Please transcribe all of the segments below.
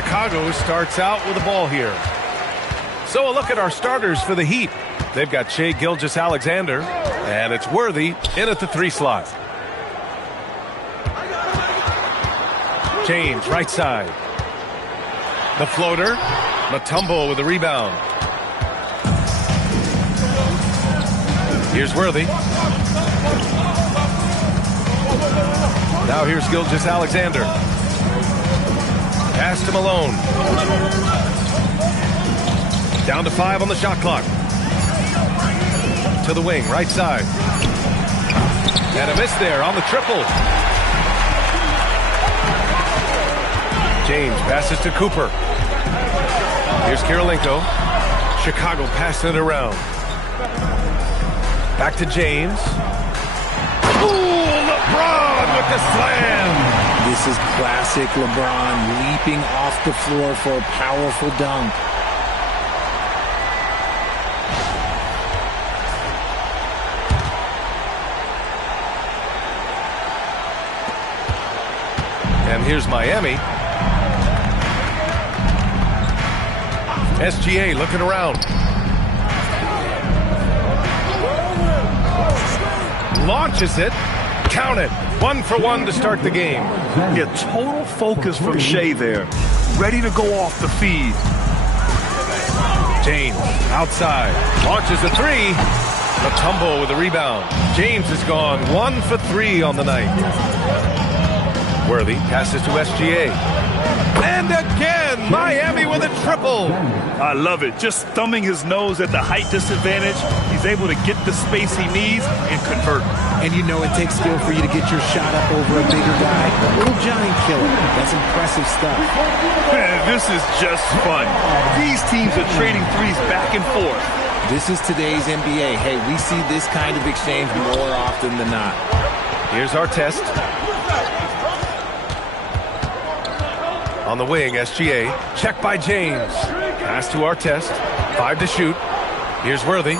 Chicago starts out with the ball here. So a look at our starters for the Heat. They've got Shai Gilgeous-Alexander, and it's Worthy in at the 3 slot. James, right side. The floater. Mutombo with the rebound. Here's Worthy. Now here's Gilgeous-Alexander. Pass to Malone. Down to 5 on the shot clock. To the wing, right side. And a miss there on the triple. James passes to Cooper. Here's Kirilenko. Chicago passing it around. Back to James. Ooh, LeBron with the slam. This is classic LeBron leaping off the floor for a powerful dunk. And here's Miami. SGA looking around. Launches it. Count it. 1 for 1 to start the game. Yeah, total focus from Shai there. Ready to go off the feed. James outside. Launches a 3. Mutombo with the rebound. James has gone 1 for 3 on the night. Worthy passes to SGA. And again, Miami with a triple. I love it. Just thumbing his nose at the height disadvantage. He's able to get the space he needs and convert. And you know it takes skill for you to get your shot up over a bigger guy. Little giant killer. That's impressive stuff. Man, this is just fun. These teams are trading threes back and forth. This is today's NBA. Hey, we see this kind of exchange more often than not. Here's our test. On the wing, SGA. Check by James. Pass to our test. 5 to shoot. Here's Worthy.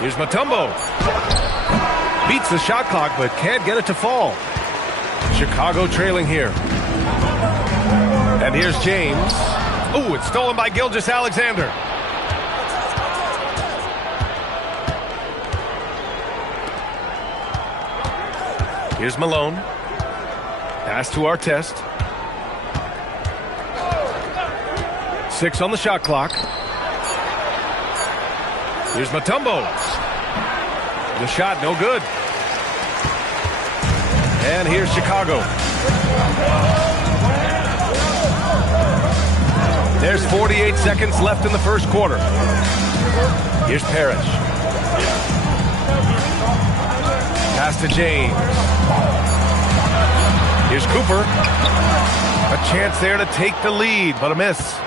Here's Mutombo. Beats the shot clock, but can't get it to fall. Chicago trailing here. And here's James. Ooh, it's stolen by Gilgeous-Alexander. Here's Malone. Pass to our test. 6 on the shot clock. Here's Mutombo. The shot, no good. And here's Chicago. There's 48 seconds left in the first quarter. Here's Parrish. Pass to James. Here's Cooper. A chance there to take the lead, but a miss.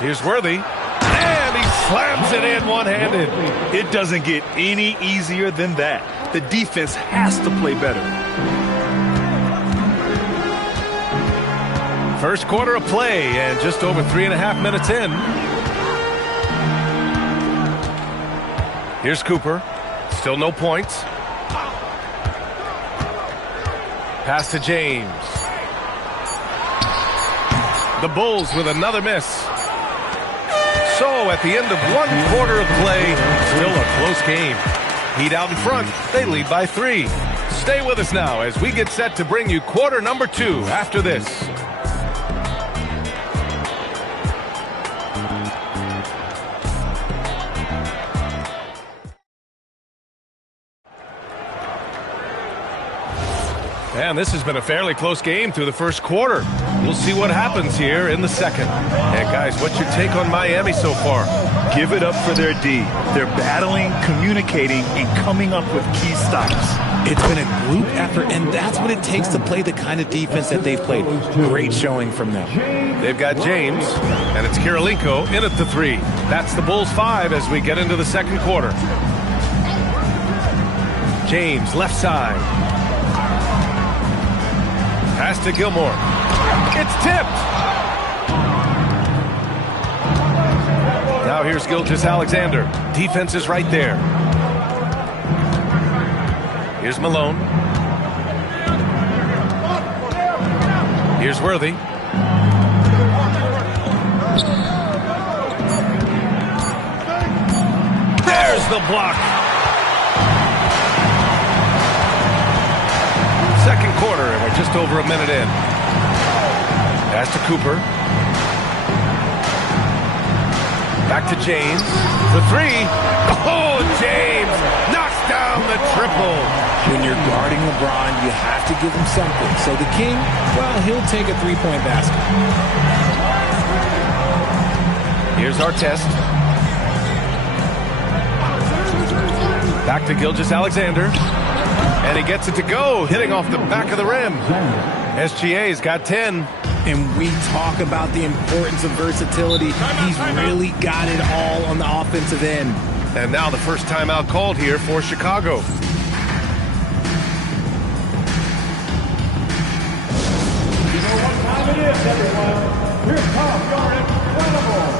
Here's Worthy. And he slams it in one-handed. It doesn't get any easier than that. The defense has to play better. First quarter of play and just over 3.5 minutes in. Here's Cooper. Still no points. Pass to James. The Bulls with another miss. So at the end of 1 quarter of play, still a close game. Heat out in front. They lead by 3. Stay with us now as we get set to bring you quarter number 2 after this. And this has been a fairly close game through the first quarter. We'll see what happens here in the second. And guys, what's your take on Miami so far? Give it up for their D. They're battling, communicating, and coming up with key stops. It's been a group effort, and that's what it takes to play the kind of defense that they've played. Great showing from them. They've got James, and it's Kirilenko in at the 3. That's the Bulls 5 as we get into the second quarter. James, left side. Pass to Gilmore. It's tipped. Now here's Gilgeous-Alexander. Defense is right there. Here's Malone. Here's Worthy. There's the block. Second quarter, and we're just over a minute in. Pass to Cooper. Back to James. For three. Oh, James knocks down the triple. When you're guarding LeBron, you have to give him something. So the King, well, he'll take a three-point basket. Here's Artest. Back to Gilgeous-Alexander. And he gets it to go, hitting off the back of the rim. SGA's got 10. And we talk about the importance of versatility. He's really got it all on the offensive end. And now the first timeout called here for Chicago. You know what time it is, everyone. Here comes your incredible.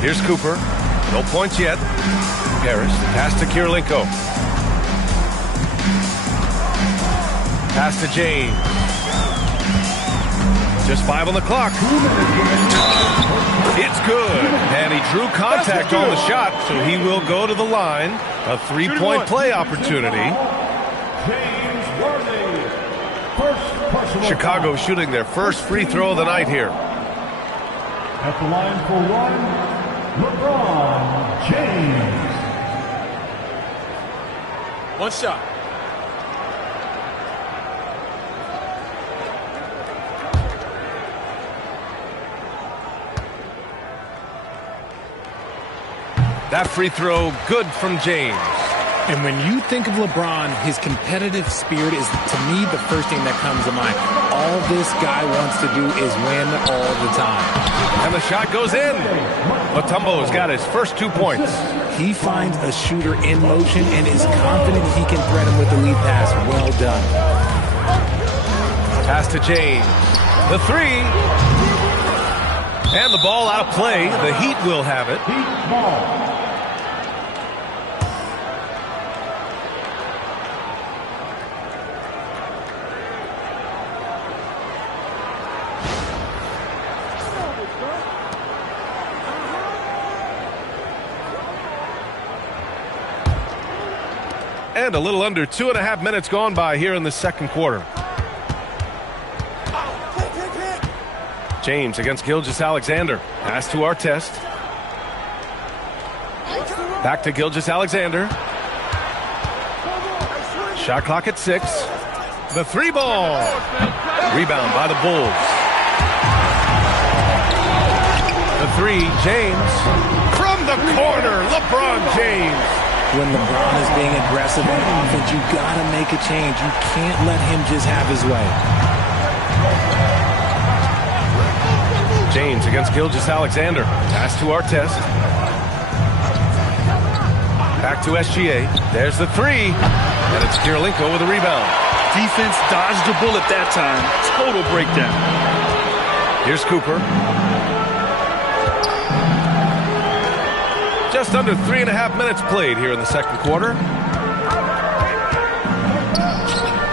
Here's Cooper. No points yet. Harris. Pass to Kirilenko. Pass to James. Just 5 on the clock. It's good. And he drew contact on the shot, so he will go to the line. A three-point play opportunity. Chicago shooting their first free throw of the night here. At the line for one, LeBron James. One shot. That free throw, good from James. And when you think of LeBron, his competitive spirit is, to me, the first thing that comes to mind. All this guy wants to do is win all the time. And the shot goes in. Mutombo's got his first 2 points. He finds a shooter in motion and is confident he can thread him with the lead pass. Well done. Pass to James. The three. And the ball out of play. The Heat will have it. Heat ball. And a little under 2.5 minutes gone by here in the second quarter. James against Gilgeous-Alexander. Pass to Artest. Back to Gilgeous-Alexander. Shot clock at 6. The three ball. Rebound by the Bulls. The three, James. From the corner, LeBron James. When LeBron is being aggressive on offense, you got to make a change. You can't let him just have his way. James against Gilgeous-Alexander. Pass to Artest. Back to SGA. There's the three. And it's Kirilenko with a rebound. Defense dodged a bullet that time. Total breakdown. Here's Cooper. Just under 3.5 minutes played here in the second quarter.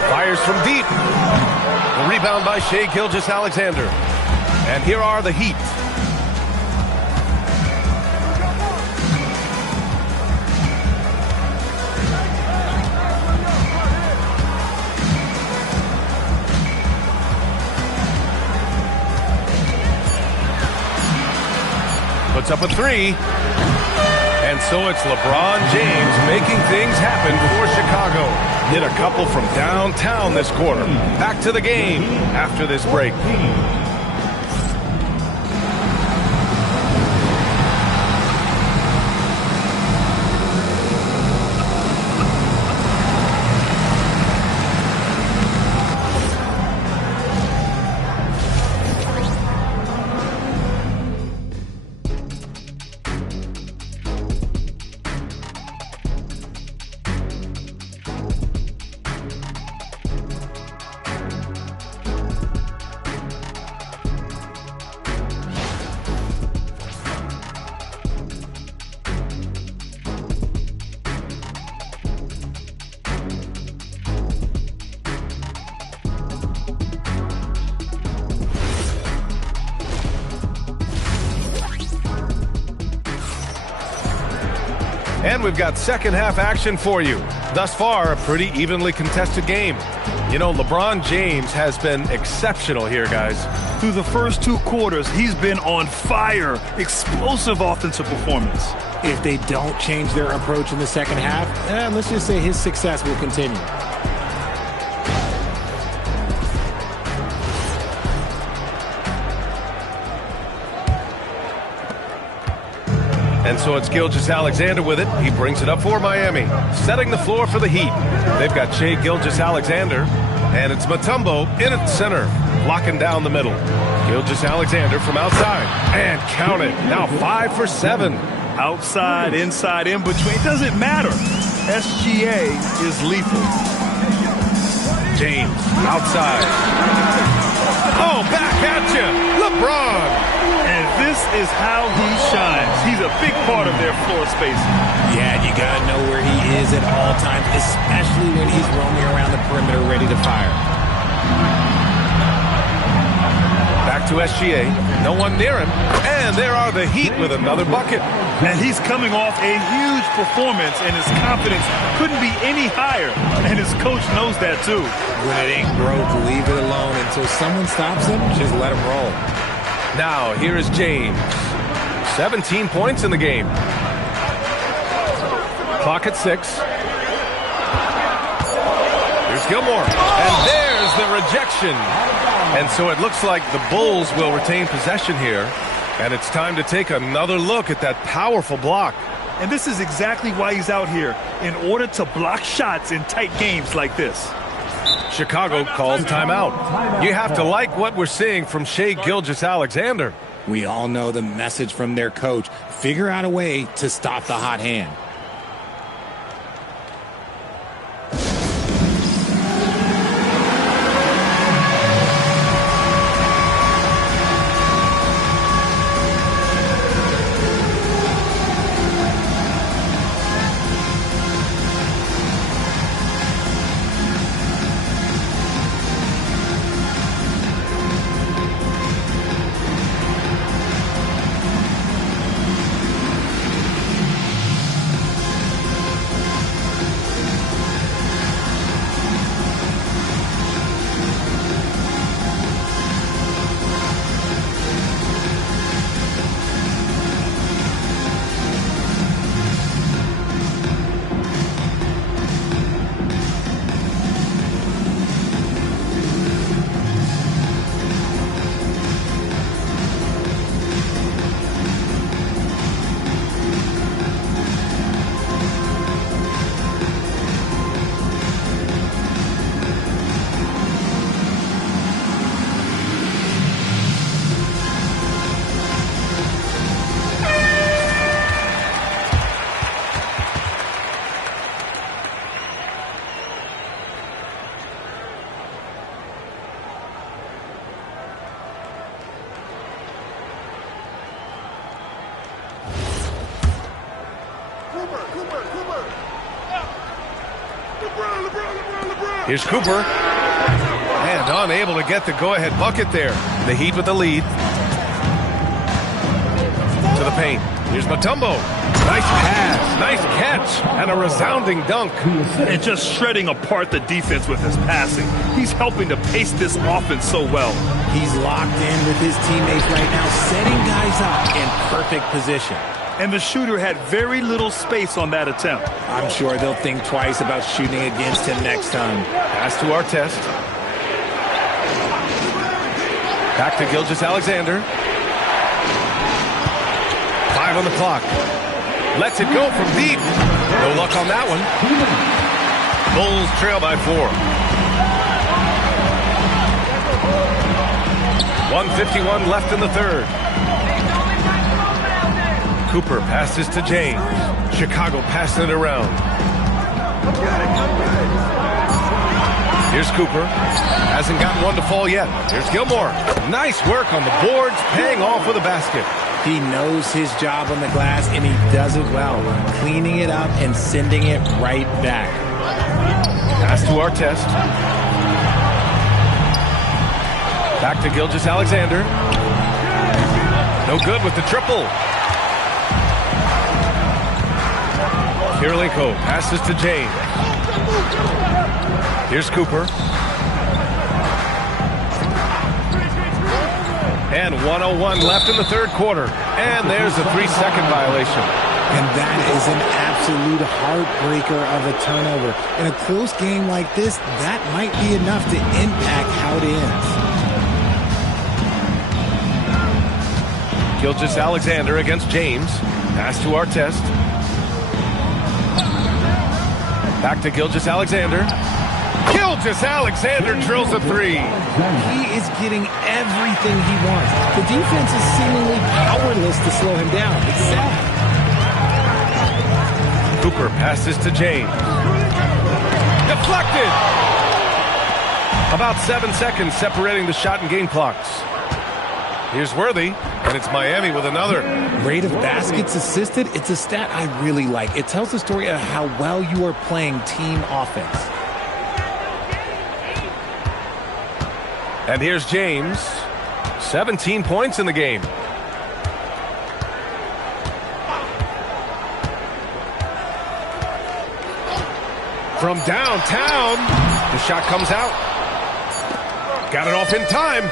Fires from deep. The rebound by Shai Gilgeous-Alexander. And here are the Heat. Puts up a three. And so it's LeBron James making things happen for Chicago. Hit a couple from downtown this quarter. Back to the game after this break. And we've got second half action for you. Thus far, a pretty evenly contested game. You know, LeBron James has been exceptional here, guys. Through the first 2 quarters, he's been on fire. Explosive offensive performance. If they don't change their approach in the second half, let's just say his success will continue. And so it's Gilgeous-Alexander with it. He brings it up for Miami. Setting the floor for the Heat. They've got Shai Gilgeous-Alexander. And it's Mutombo in at center. Locking down the middle. Gilgeous-Alexander from outside. And count it. Now 5 for 7. Outside, inside, in between. It doesn't matter. SGA is lethal. James outside. Oh, back at you. LeBron. And this is how he shines. He's a big part of their floor spacing. Yeah, you got to know where he is at all times, especially when he's roaming around the perimeter ready to fire. Back to SGA. No one near him. And there are the Heat with another bucket. And he's coming off a huge performance, and his confidence couldn't be any higher. And his coach knows that, too. When it ain't broke, leave it alone. Until someone stops him, just let him roll. Now, here is James. 17 points in the game. Clock at 6. Here's Gilmore. And there's the rejection. And so it looks like the Bulls will retain possession here. And it's time to take another look at that powerful block. And this is exactly why he's out here, in order to block shots in tight games like this. Chicago calls timeout. You have to like what we're seeing from Shai Gilgeous-Alexander. We all know the message from their coach. Figure out a way to stop the hot hand. Here's Cooper. And unable to get the go-ahead bucket there. The Heat with the lead. To the paint. Here's Mutombo. Nice pass, nice catch, and a resounding dunk. And just shredding apart the defense with his passing. He's helping to pace this offense so well. He's locked in with his teammates right now, setting guys up in perfect position. And the shooter had very little space on that attempt. I'm sure they'll think twice about shooting against him next time. Pass to Artest. Back to Gilgeous-Alexander. 5 on the clock. Lets it go from deep. No luck on that one. Bulls trail by 4. 1:51 left in the third. Cooper passes to James. Chicago passing it around. Here's Cooper. Hasn't gotten one to fall yet. Here's Gilmore. Nice work on the boards, paying off with a basket. He knows his job on the glass, and he does it well, cleaning it up and sending it right back. Pass to Artest. Back to Gilgeous-Alexander. No good with the triple. Kirilenko passes to James. Here's Cooper. And 1:01 left in the third quarter. And there's a 3-second violation. And that is an absolute heartbreaker of a turnover. In a close game like this, that might be enough to impact how it ends. Gilgeous-Alexander against James. Pass to Artest. Back to Gilgeous-Alexander. Gilgeous-Alexander drills a 3. He is getting everything he wants. The defense is seemingly powerless to slow him down. It's sad. Cooper passes to James. Deflected! About 7 seconds separating the shot and game clocks. Here's Worthy, and it's Miami with another. Rate of baskets assisted, it's a stat I really like. It tells the story of how well you are playing team offense. And here's James. 17 points in the game. From downtown, the shot comes out. Got it off in time.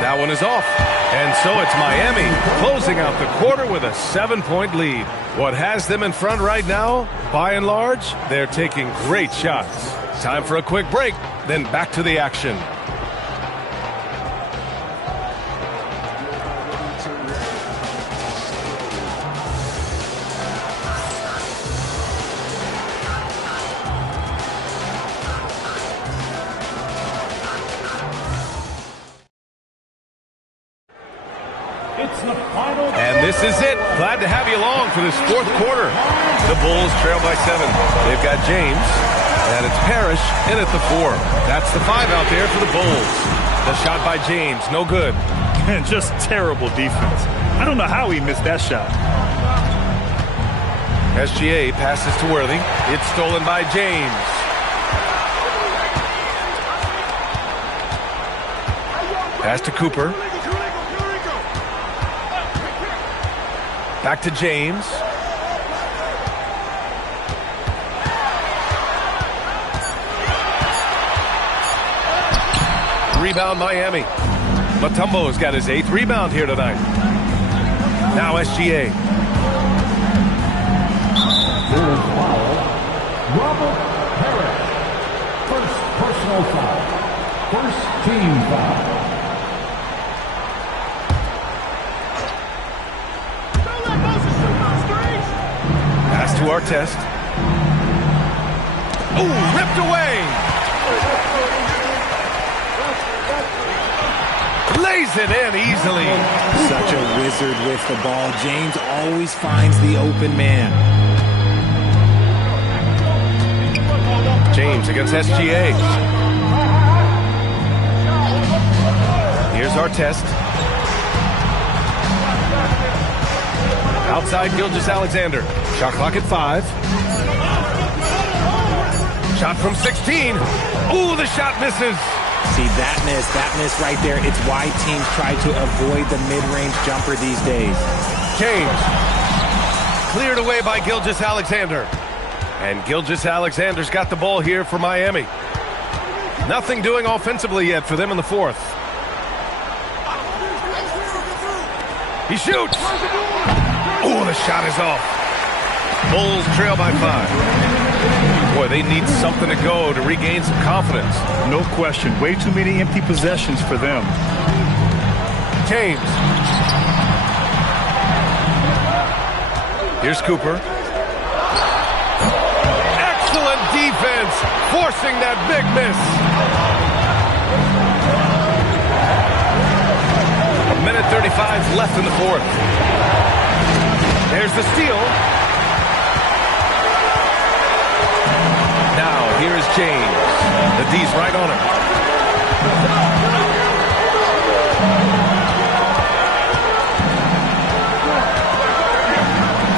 That one is off. And so it's Miami closing out the quarter with a 7-point lead. What has them in front right now, by and large, they're taking great shots. Time for a quick break, then back to the action. And this is it. Glad to have you along for this fourth quarter. The Bulls trail by 7. They've got James, and it's Parrish in at the 4. That's the 5 out there for the Bulls. The shot by James, no good. And just terrible defense. I don't know how he missed that shot. SGA passes to Worthy. It's stolen by James. Pass to Cooper. Back to James. Rebound Miami. Mutombo's got his 8th rebound here tonight. Now SGA. Robert Parrish. First personal foul. First team foul. Pass to Artest. Oh, ripped away. Lays it in easily. Such a wizard with the ball. James always finds the open man. James against SGA. Here's Artest. Outside Gilgeous-Alexander. Shot clock at 5. Shot from 16. Ooh, the shot misses. See, that miss right there, it's why teams try to avoid the mid-range jumper these days. James. Cleared away by Gilgeous-Alexander. And Gilgeous-Alexander's got the ball here for Miami. Nothing doing offensively yet for them in the fourth. He shoots. Oh, the shot is off. Bulls trail by 5. Boy, they need something to go to regain some confidence. No question. Way too many empty possessions for them. James. Here's Cooper. Excellent defense, forcing that big miss. A minute 35 left in the fourth. There's the steal. Now, here is James. The D's right on him.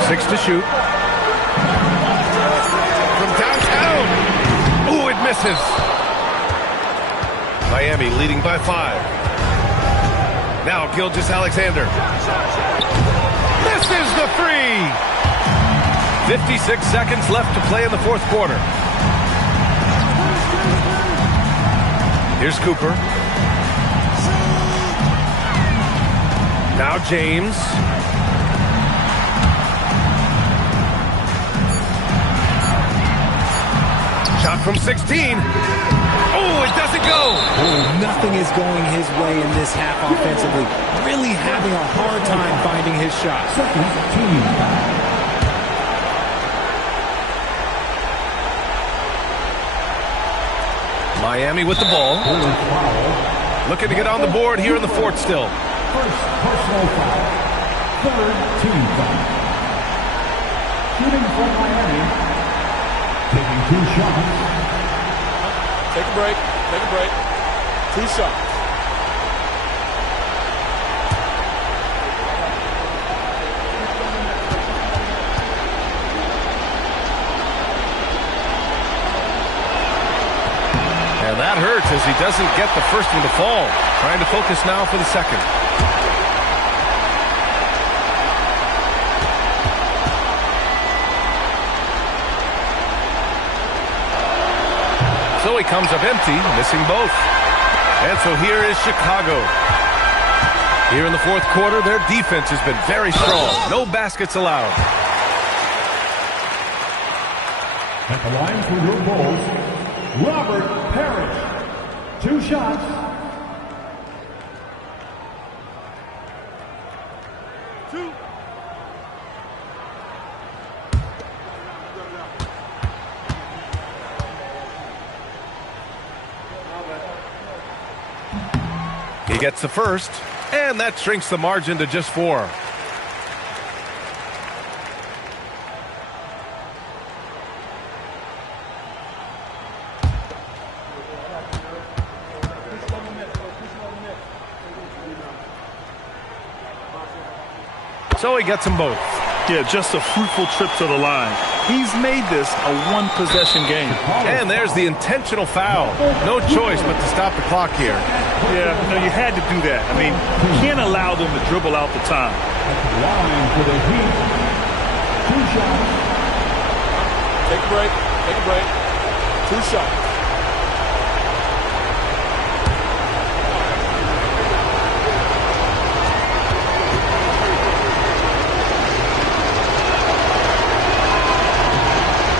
Six to shoot. From downtown. Ooh, it misses. Miami leading by 5. Now Gilgeous-Alexander. Misses the 3. 56 seconds left to play in the fourth quarter. Here's Cooper. Now James. Shot from 16. Oh, it doesn't go. Nothing is going his way in this half offensively. Really having a hard time finding his shot. Miami with the ball. Looking to get on the board here in the fourth still. First personal foul. Third team foul. Shooting from Miami. Taking 2 shots. Take a break. Take a break. 2 shots. And that hurts as he doesn't get the first one to fall. Trying to focus now for the second. So he comes up empty, missing both. And so here is Chicago. Here in the fourth quarter, their defense has been very strong. No baskets allowed. At the line for your Bulls, Robert Parrish. 2 shots. He gets the first, and that shrinks the margin to just 4. So he gets them both. Yeah, just a fruitful trip to the line. He's made this a 1-possession game. And there's the intentional foul. No choice but to stop the clock here. Yeah, no, you had to do that. I mean, you can't allow them to dribble out the time. Line for the Heat. 2 shots. Take a break. Take a break. 2 shots.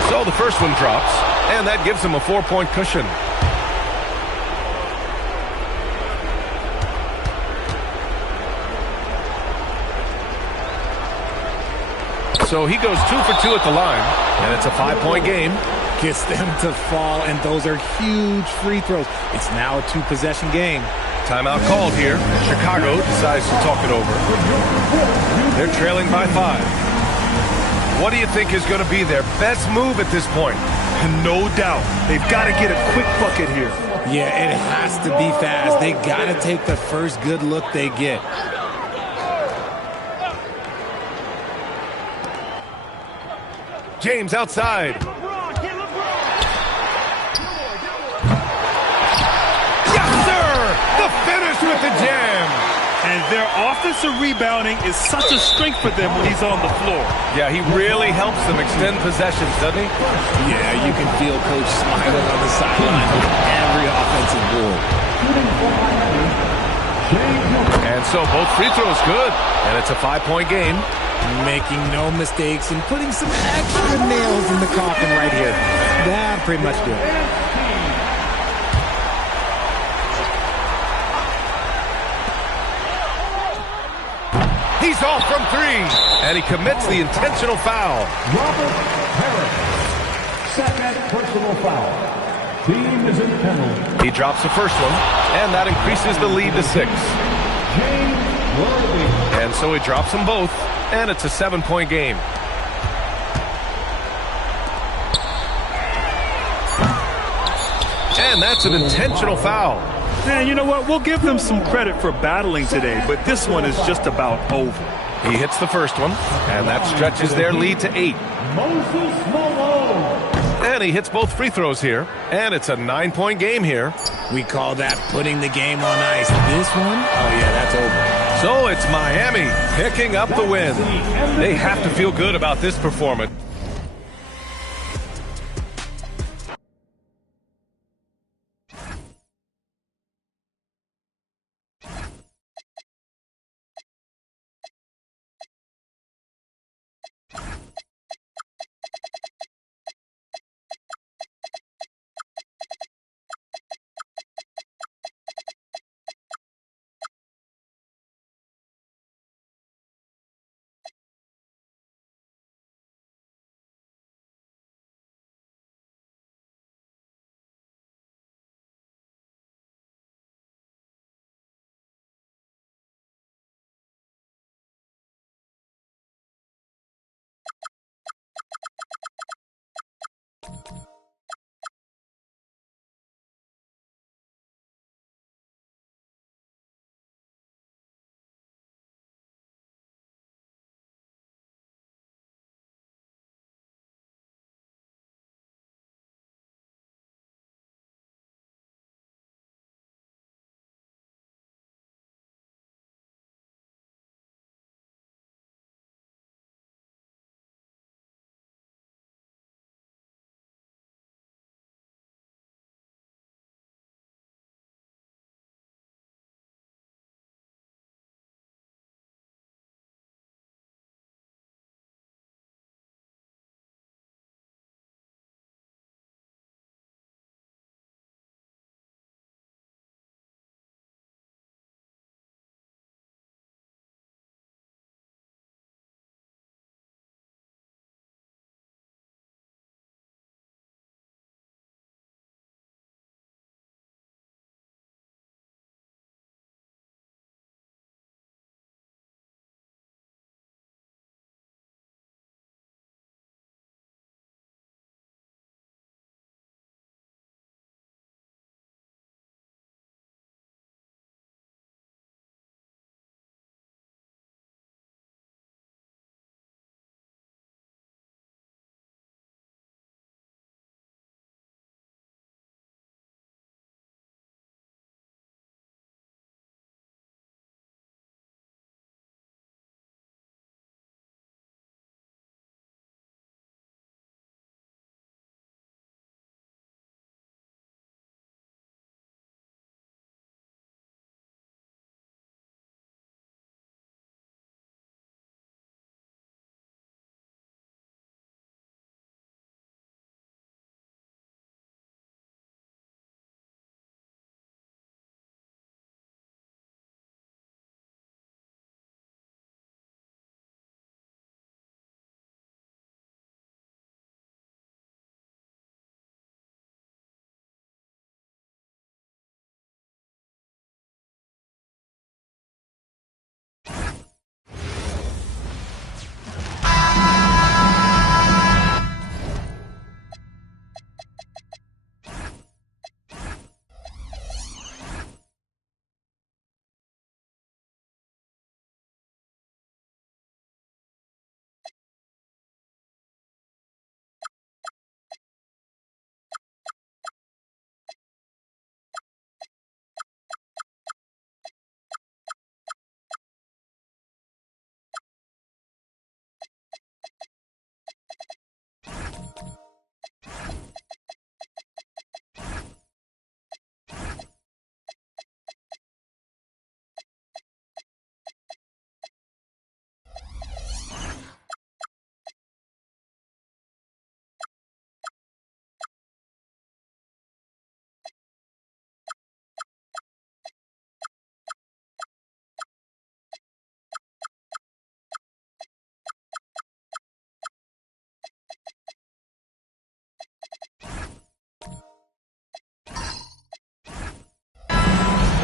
So the first one drops, and that gives him a 4-point cushion. So he goes 2 for 2 at the line, and it's a 5-point game. Gets them to fall, and those are huge free throws. It's now a 2-possession game. Timeout called here. Chicago decides to talk it over. They're trailing by 5. What do you think is going to be their best move at this point? No doubt. They've got to get a quick bucket here. Yeah, it has to be fast. They got to take the first good look they get. James outside. Yes, sir! The finish with the jam. And their offensive rebounding is such a strength for them when he's on the floor. Yeah, he really helps them extend possessions, doesn't he? Yeah, you can feel Coach smiling on the sideline with every offensive board. And so both free throws good, and it's a 5-point game. Making no mistakes and putting some extra nails in the coffin right here. That'll pretty much do it. He's off from three, and he commits the intentional foul. Robert Parrish. Second personal foul. Team is in penalty. He drops the first one, and that increases the lead to 6. James Worthy. And so he drops them both, and it's a 7-point game. And that's an intentional foul. Man, you know what? We'll give them some credit for battling today, but this one is just about over. He hits the first one, and that stretches their lead to 8. Moses Malone. And he hits both free throws here, and it's a 9-point game here. We call that putting the game on ice. This one, oh yeah, that's over. So it's Miami picking up the win. They have to feel good about this performance.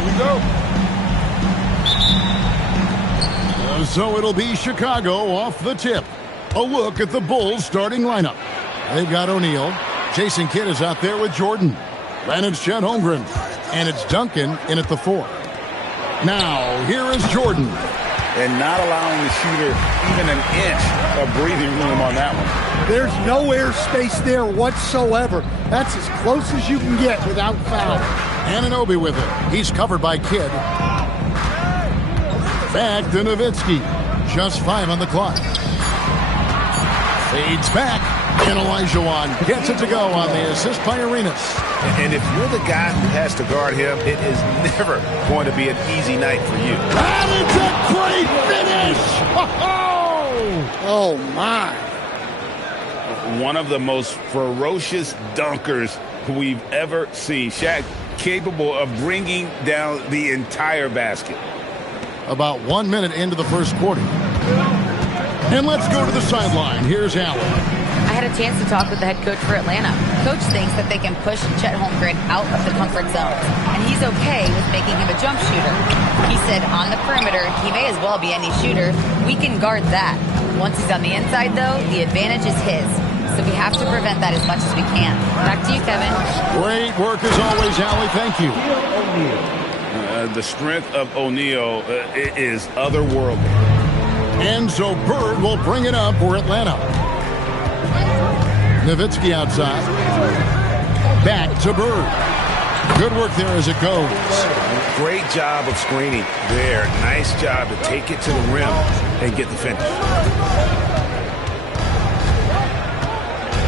we go. So it'll be Chicago off the tip. A look at the Bulls starting lineup. They've got O'Neal. Jason Kidd is out there with Jordan. Then it's Chet Holmgren. And it's Duncan in at the 4. Now, here is Jordan. And not allowing the shooter even an inch of breathing room on that one. There's no air space there whatsoever. That's as close as you can get without foul. Anunoby with it. He's covered by Kidd. Back to Nowitzki. Just 5 on the clock. Fades back. And Olajuwon gets it to go on the assist by Arenas. And if you're the guy who has to guard him, it is never going to be an easy night for you. And it's a great finish! Oh, my. One of the most ferocious dunkers we've ever seen. Shaq capable of bringing down the entire basket. About 1 minute into the first quarter. And let's go to the sideline. Here's Allen. I had a chance to talk with the head coach for Atlanta. Coach thinks that they can push Chet Holmgren out of the comfort zone, and he's okay with making him a jump shooter. He said on the perimeter, he may as well be any shooter. We can guard that. Once he's on the inside, though, the advantage is his. So we have to prevent that as much as we can. Back to you, Kevin. Great work as always, Allie. Thank you. The strength of O'Neal is otherworldly. And so Bird will bring it up for Atlanta. Nowitzki outside. Back to Bird. Good work there as it goes. Great job of screening there. Nice job to take it to the rim and get the finish.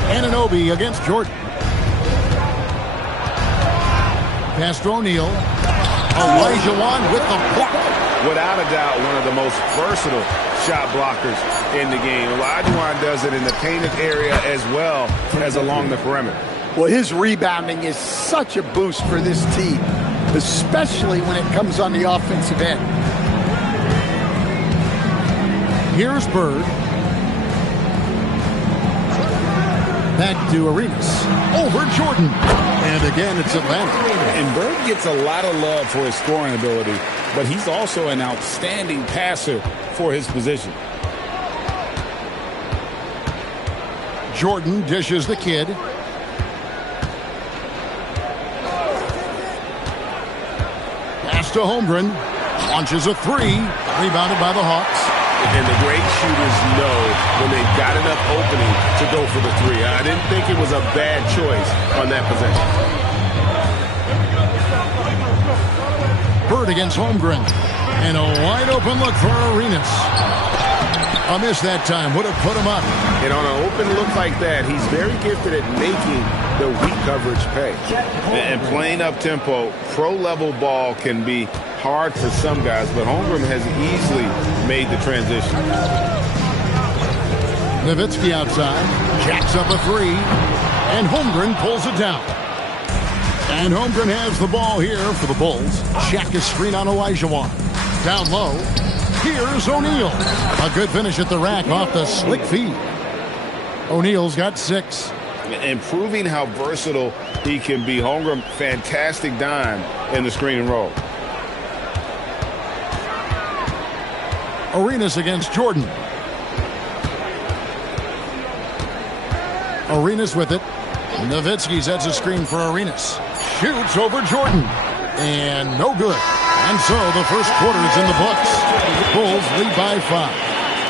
Anunoby against Jordan. Pass to O'Neal. Olajuwon with the block. Without a doubt, one of the most versatile shot blockers in the game. Olajuwon does it in the painted area as well as along the perimeter. Well, his rebounding is such a boost for this team, especially when it comes on the offensive end. Here's Bird. Back to Arenas. Over Jordan. And again, it's Atlanta. And Bird gets a lot of love for his scoring ability, but he's also an outstanding passer for his position. Jordan dishes the Kid. Pass to Holmgren. Launches a 3. Rebounded by the Hawks. And the great shooters know when they've got enough opening to go for the 3. I didn't think it was a bad choice on that possession. Bird against Holmgren. And a wide open look for Arenas. A miss that time. Would have put him up. And on an open look like that, he's very gifted at making the weak coverage pay. And playing up-tempo, pro-level ball can be hard for some guys, but Holmgren has easily made the transition. Nowitzki outside. Jacks up a 3. And Holmgren pulls it down. And Holmgren has the ball here for the Bulls. Check his screen on Olajuwon. Down low. Here's O'Neal. A good finish at the rack off the slick feed. O'Neal's got 6. And proving how versatile he can be. Holmgren, fantastic dime in the screen and roll. Arenas against Jordan. Arenas with it. Nowitzki sets a screen for Arenas. Shoots over Jordan. And no good. And so the first quarter is in the books. Bulls lead by 5.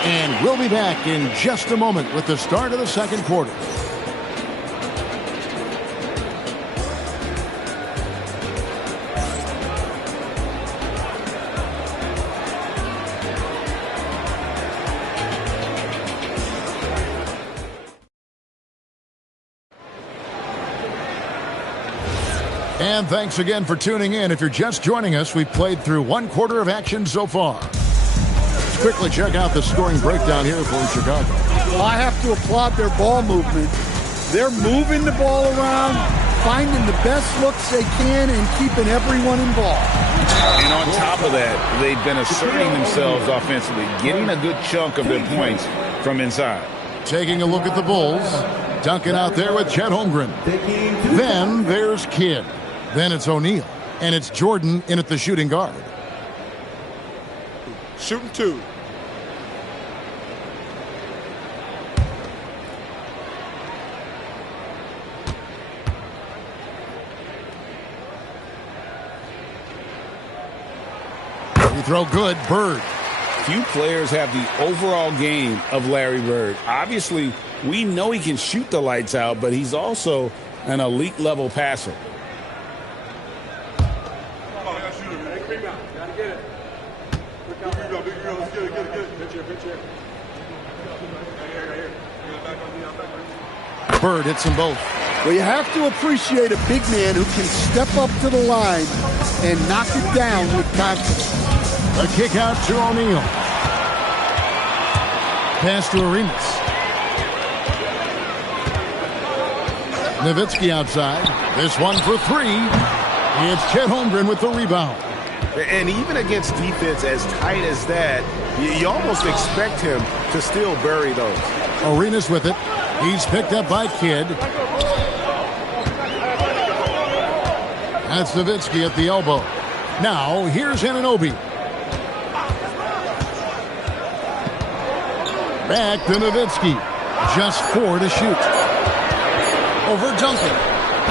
And we'll be back in just a moment with the start of the second quarter. And thanks again for tuning in. If you're just joining us, we've played through 1 quarter of action so far. Let's quickly check out the scoring breakdown here for Chicago. Well, I have to applaud their ball movement. They're moving the ball around, finding the best looks they can, and keeping everyone involved. And on top of that, they've been asserting themselves offensively, getting a good chunk of their points from inside. Taking a look at the Bulls. Duncan out there with Chet Holmgren. Then there's Kidd. Then it's O'Neal. And it's Jordan in at the shooting guard. Shooting 2. Free throw good. Bird. Few players have the overall game of Larry Bird. Obviously, we know he can shoot the lights out, but he's also an elite level passer. Bird hits them both. Well, you have to appreciate a big man who can step up to the line and knock it down with confidence. A kick out to O'Neal. Pass to Arenas. Nowitzki outside. This one for 3. It's Chet Holmgren with the rebound. And even against defense as tight as that, you almost expect him to still bury those. Arenas with it. He's picked up by Kidd. That's Nowitzki at the elbow. Now, here's Anunoby. Back to Nowitzki. Just 4 to shoot. Over Duncan.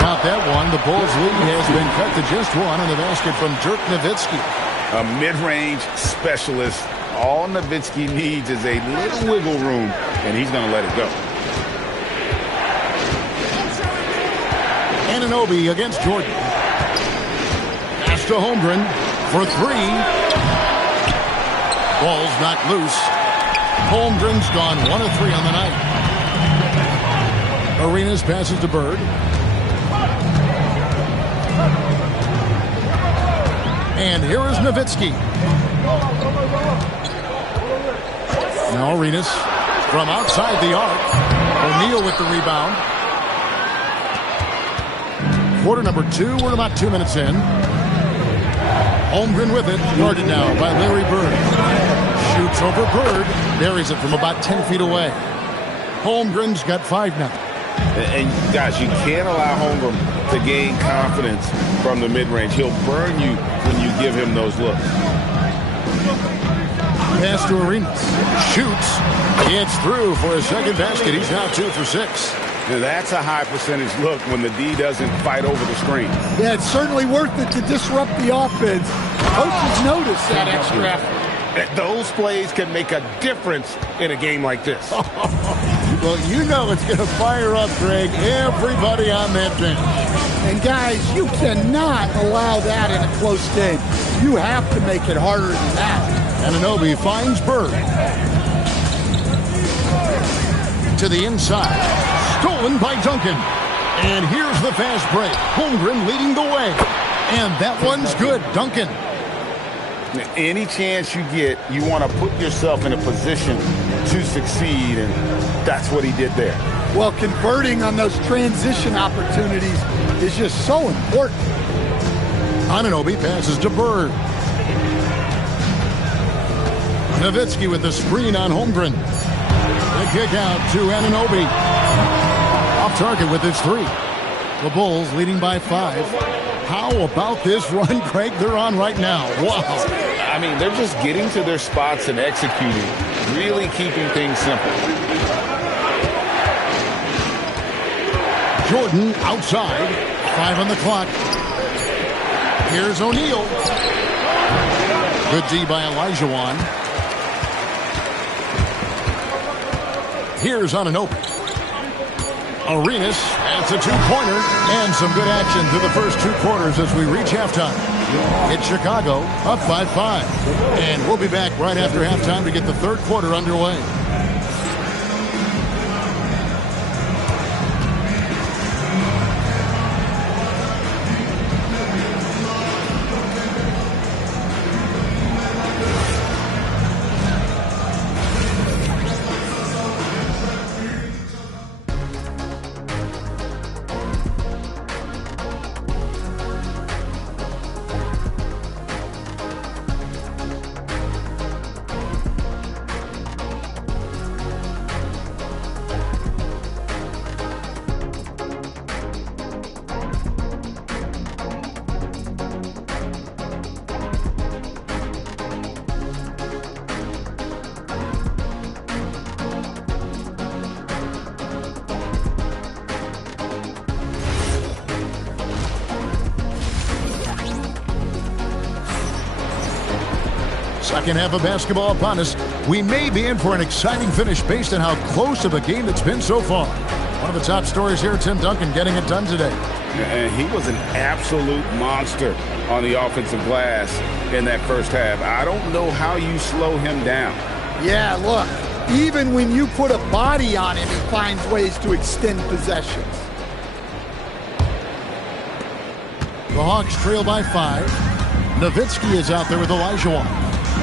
Not that one. The Bulls' lead has been cut to just 1 in the basket from Dirk Nowitzki. A mid-range specialist. All Nowitzki needs is a little wiggle room, and he's going to let it go. Anunoby against Jordan. Pass to Holmgren for 3. Ball's knocked loose. Holmgren's gone 1 of 3 on the night. Arenas passes to Bird. And here is Nowitzki. Now Arenas from outside the arc. O'Neal with the rebound. Quarter number 2. We're about 2 minutes in. Holmgren with it. Guarded now by Larry Bird. Shoots over Bird. Buries it from about 10 feet away. Holmgren's got 5 now. And guys, you can't allow Holmgren to gain confidence from the mid-range. He'll burn you when you give him those looks. Pass to Arenas. Shoots. It's through for a second basket. He's now 2 for 6. Now, that's a high percentage look when the D doesn't fight over the screen. Yeah, it's certainly worth it to disrupt the offense. Coaches notice that extra effort. Those plays can make a difference in a game like this. Well, you know it's going to fire up, Greg, everybody on that bench. And, guys, you cannot allow that in a close game. You have to make it harder than that. Anunoby finds Bird. To the inside. Stolen by Duncan. And here's the fast break. Holmgren leading the way. And that one's good. Duncan. Any chance you get, you want to put yourself in a position to succeed, and that's what he did there. Well, converting on those transition opportunities is just so important. Anunoby passes to Bird. Nowitzki with the screen on Holmgren. The kick out to Anunoby. Off target with his 3. The Bulls leading by 5. How about this run, Craig, they're on right now? Wow. I mean, they're just getting to their spots and executing, really keeping things simple. Jordan outside. 5 on the clock. Here's O'Neal. Good D by Olajuwon. Here's Anunoby. Arenas adds a 2-pointer and some good action through the first 2 quarters as we reach halftime. It's Chicago up 5-5. And we'll be back right after halftime to get the 3rd quarter underway. Second half of basketball upon us. We may be in for an exciting finish based on how close of a game it's been so far. One of the top stories here, Tim Duncan getting it done today. And he was an absolute monster on the offensive glass in that first half. I don't know how you slow him down. Yeah, look, even when you put a body on him, he finds ways to extend possessions. The Hawks trail by 5. Nowitzki is out there with Olajuwon.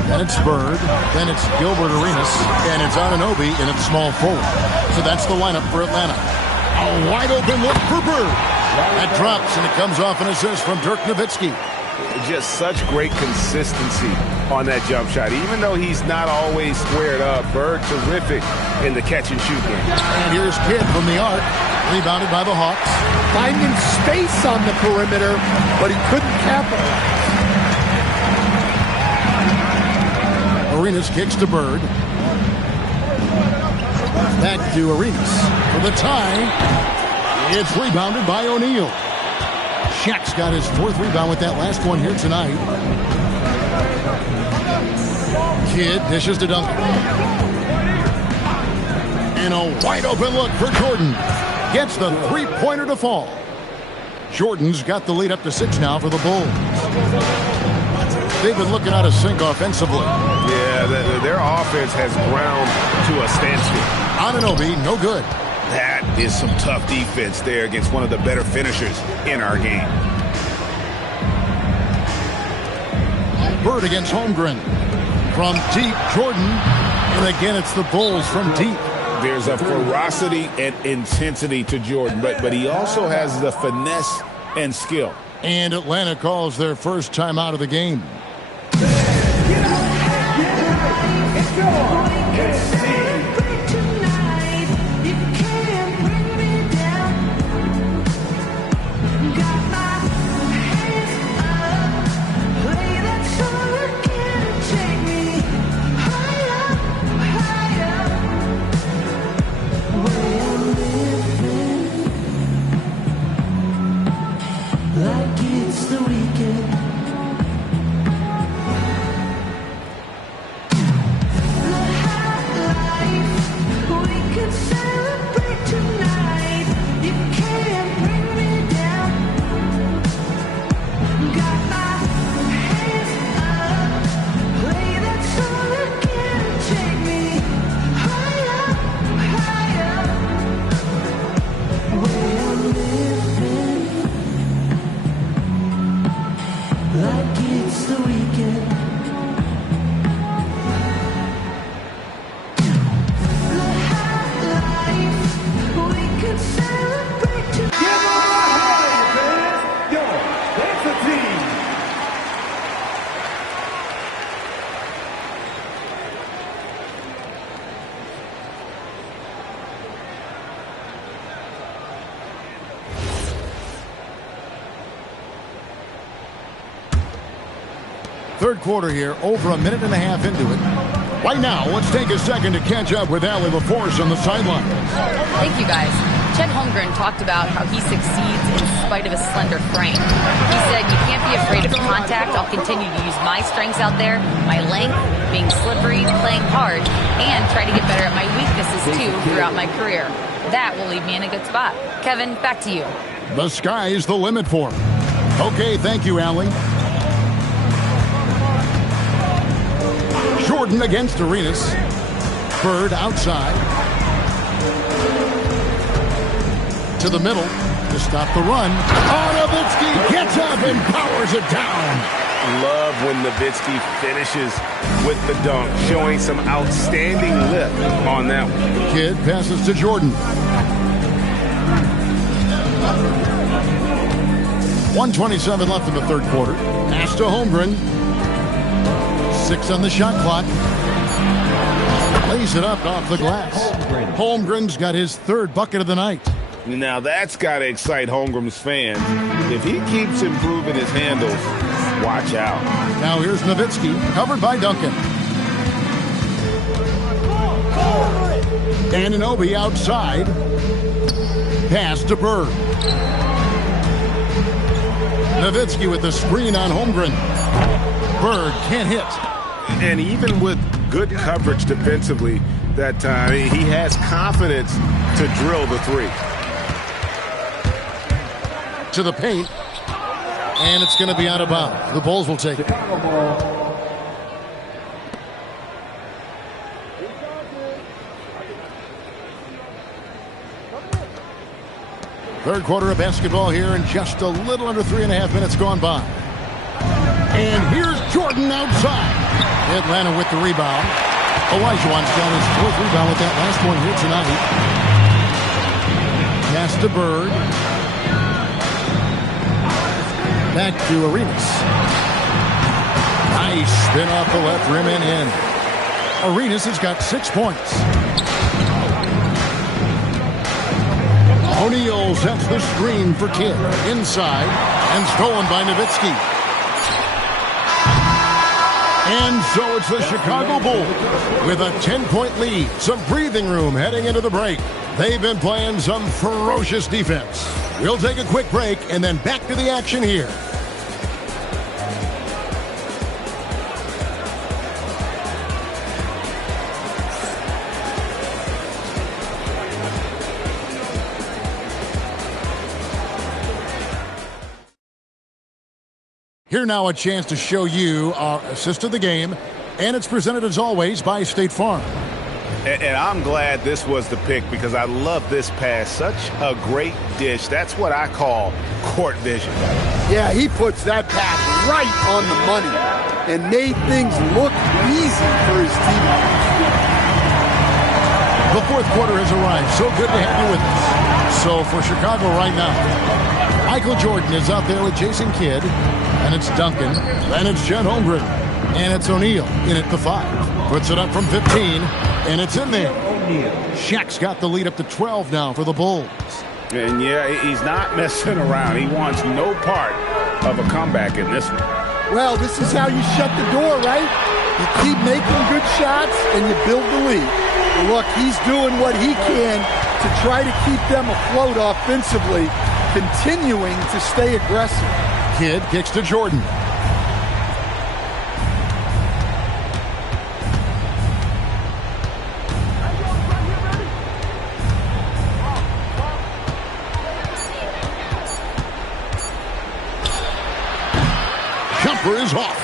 Then it's Bird. Then it's Gilbert Arenas. And it's Anunoby in its small forward. So that's the lineup for Atlanta. A wide open look for Bird. That drops, and it comes off an assist from Dirk Nowitzki. Just such great consistency on that jump shot. Even though he's not always squared up, Bird terrific in the catch-and-shoot game. And here's Kidd from the arc. Rebounded by the Hawks. Finding space on the perimeter, but he couldn't capitalize. Arenas kicks to Bird. Back to Arenas for the tie. It's rebounded by O'Neal. Shaq's got his 4th rebound with that last one here tonight. Kidd dishes to Duncan. And a wide open look for Jordan. Gets the 3-pointer to fall. Jordan's got the lead up to 6 now for the Bulls. They've been looking out of sync offensively. Yeah, their offense has ground to a standstill. Anunoby, no good. That is some tough defense there against one of the better finishers in our game. Bird against Holmgren. From deep, Jordan. And again, it's the Bulls from deep. There's a ferocity and intensity to Jordan, but he also has the finesse and skill. And Atlanta calls their first time out of the game. Third quarter here, over a minute and a half into it. Right now, let's take a second to catch up with Allie LaForce on the sideline. Thank you, guys. Chet Holmgren talked about how he succeeds in spite of a slender frame. He said, you can't be afraid of contact. I'll continue to use my strengths out there, my length, being slippery, playing hard, and try to get better at my weaknesses, too, throughout my career. That will leave me in a good spot. Kevin, back to you. The sky's the limit for him. Okay, thank you, Allie. Jordan against Arenas. Bird outside. To the middle to stop the run. Nowitzki gets up and powers it down. Love when Nowitzki finishes with the dunk, showing some outstanding lift on that one. Kidd passes to Jordan. 1:27 left in the third quarter. Pass to Holmgren. 6 on the shot clock. Lays it up off the glass. Holmgren's got his 3rd bucket of the night. Now that's got to excite Holmgren's fans. If he keeps improving his handles, watch out. Now here's Nowitzki, covered by Duncan. Anunoby outside. Pass to Bird. Nowitzki with the screen on Holmgren. Bird can't hit. And even with good coverage defensively that time, he has confidence to drill the three. To the paint, and it's going to be out of bounds. The Bulls will take it. Third quarter of basketball here, and just a little under 3.5 minutes gone by. And here's Jordan outside. Atlanta with the rebound. Olajuwon's got his 4th rebound with that last one here tonight. Pass to Bird. Back to Arenas. Nice spin off the left rim and in. Arenas has got 6 points. O'Neal sets the screen for Kidd. Inside and stolen by Nowitzki. And so it's the Chicago Bulls with a 10-point lead. Some breathing room heading into the break. They've been playing some ferocious defense. We'll take a quick break and then back to the action here. Here now a chance to show you our assist of the game, and it's presented as always by State Farm. And I'm glad this was the pick because I love this pass. Such a great dish. That's what I call court vision. Yeah, he puts that pass right on the money and made things look easy for his team. The fourth quarter has arrived. So good to have you with us. So for Chicago right now, Michael Jordan is out there with Jason Kidd, and it's Duncan, then it's Chet Holmgren, and it's O'Neal in at the 5. Puts it up from 15, and it's in there. Shaq's got the lead up to 12 now for the Bulls. And yeah, he's not messing around. He wants no part of a comeback in this one. Well, this is how you shut the door, right? You keep making good shots, and you build the lead. Well, look, he's doing what he can to try to keep them afloat offensively, continuing to stay aggressive. Kidd kicks to Jordan. Jumper is off.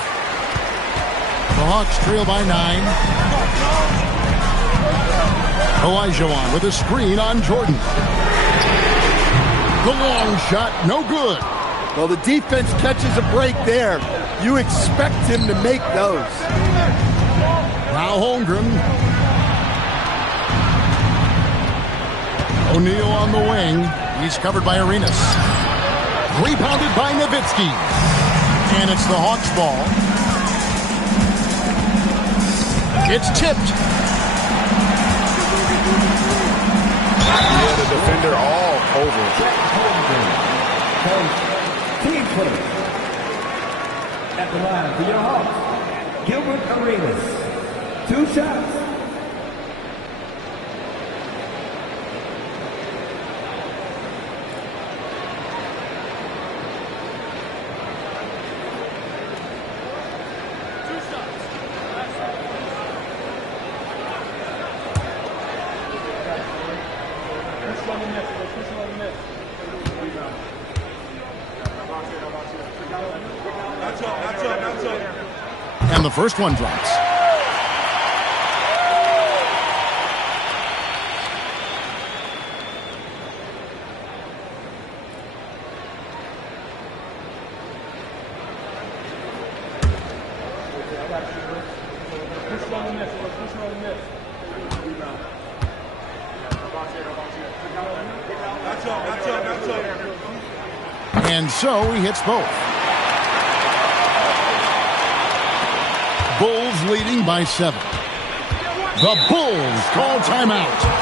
The Hawks trail by 9. Olajuwon with a screen on Jordan. The long shot, no good. Well, the defense catches a break there. You expect him to make those. Now Holmgren. O'Neal on the wing. He's covered by Arenas. Rebounded by Nowitzki. And it's the Hawks' ball. It's tipped. Yeah, the defender all over. Team player. At the line for your Hawks, Gilbert Arenas. 2 shots. And the first one drops. And so he hits both. Bulls leading by 7. The Bulls call timeout.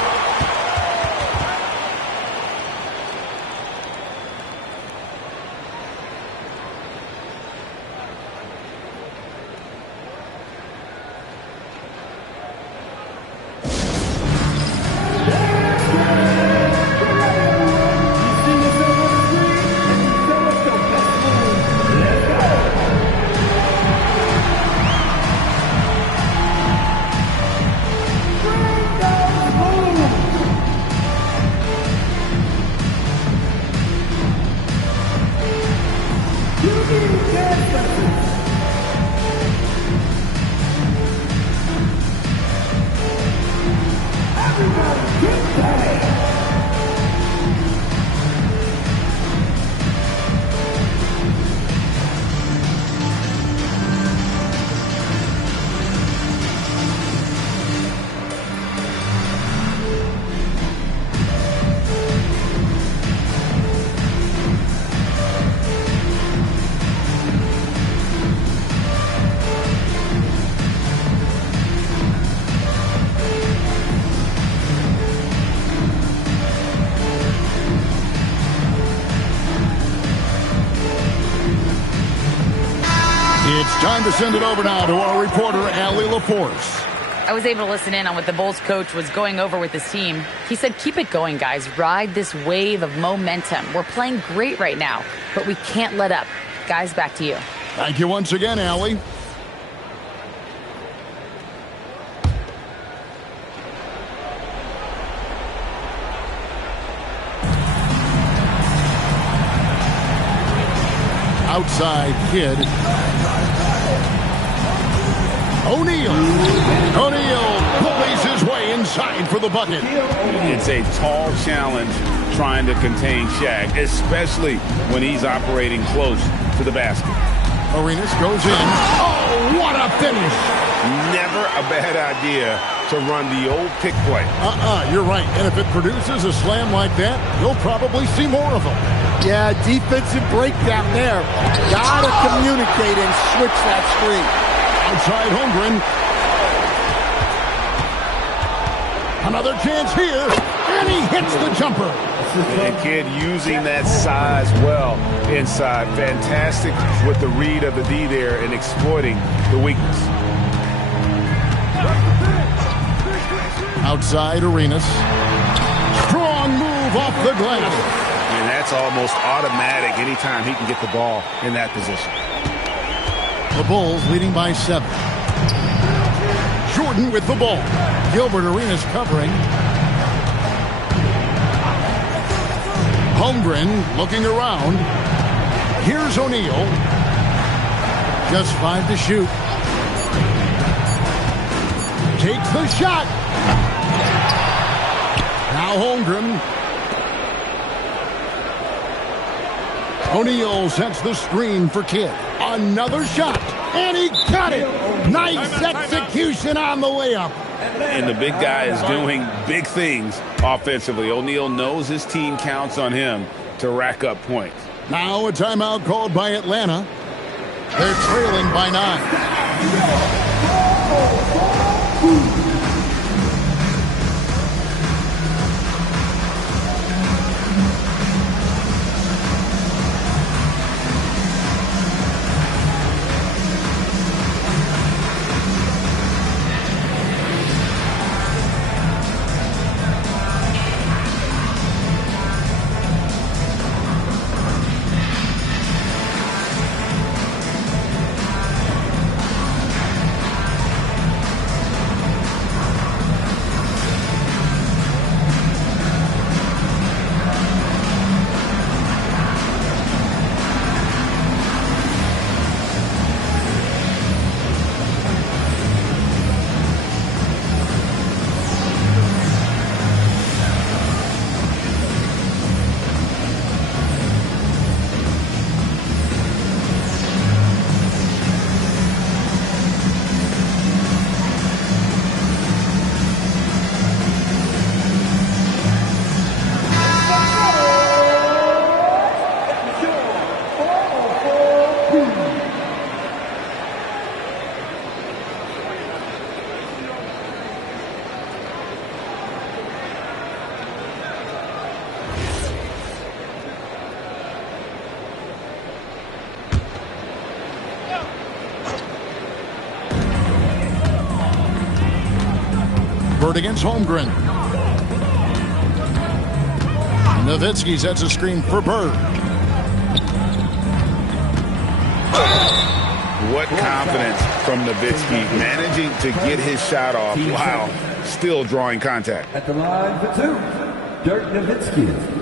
Time to send it over now to our reporter, Allie LaForce. I was able to listen in on what the Bulls coach was going over with his team. He said, keep it going, guys. Ride this wave of momentum. We're playing great right now, but we can't let up. Guys, back to you. Thank you once again, Allie. Outside Kidd. O'Neal pulls his way inside for the bucket. It's a tall challenge trying to contain Shaq, especially when he's operating close to the basket. Arenas goes in. Oh, what a finish. Never a bad idea to run the old pick play. You're right. And if it produces a slam like that, you'll probably see more of them. Yeah, defensive breakdown there. Gotta communicate and switch that screen. Outside Holmgren. Another chance here, and he hits the jumper. And Kidd using that size well inside. Fantastic with the read of the D there and exploiting the weakness. Outside Arenas. Strong move off the glass. And that's almost automatic anytime he can get the ball in that position. The Bulls leading by 7. Jordan with the ball. Gilbert Arenas covering. Holmgren looking around. Here's O'Neal. Just 5 to shoot. Takes the shot. Now Holmgren. O'Neal sets the screen for Kidd. Another shot, and he got it. Nice execution on the layup. And the big guy is doing big things offensively. O'Neal knows his team counts on him to rack up points. Now a timeout called by Atlanta. They're trailing by 9. Bird against Holmgren. Nowitzki sets a screen for Bird. What confidence from Nowitzki, managing to get his shot off while still drawing contact. At the line for 2, Dirk Nowitzki.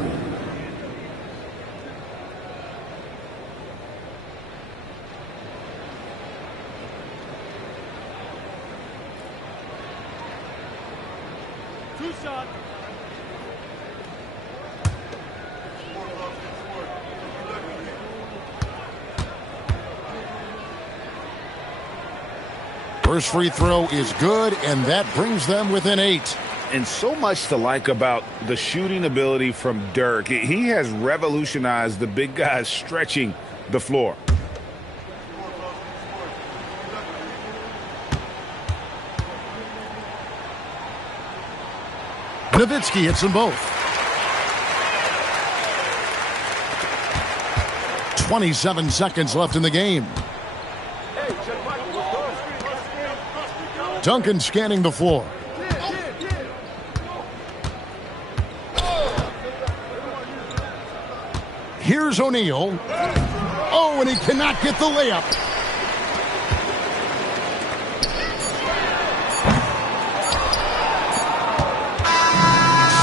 First free throw is good, and that brings them within 8. And so much to like about the shooting ability from Dirk. He has revolutionized the big guys stretching the floor. Nowitzki hits them both. 27 seconds left in the game. Hey, check Duncan scanning the floor. Here's O'Neal. Oh, and he cannot get the layup.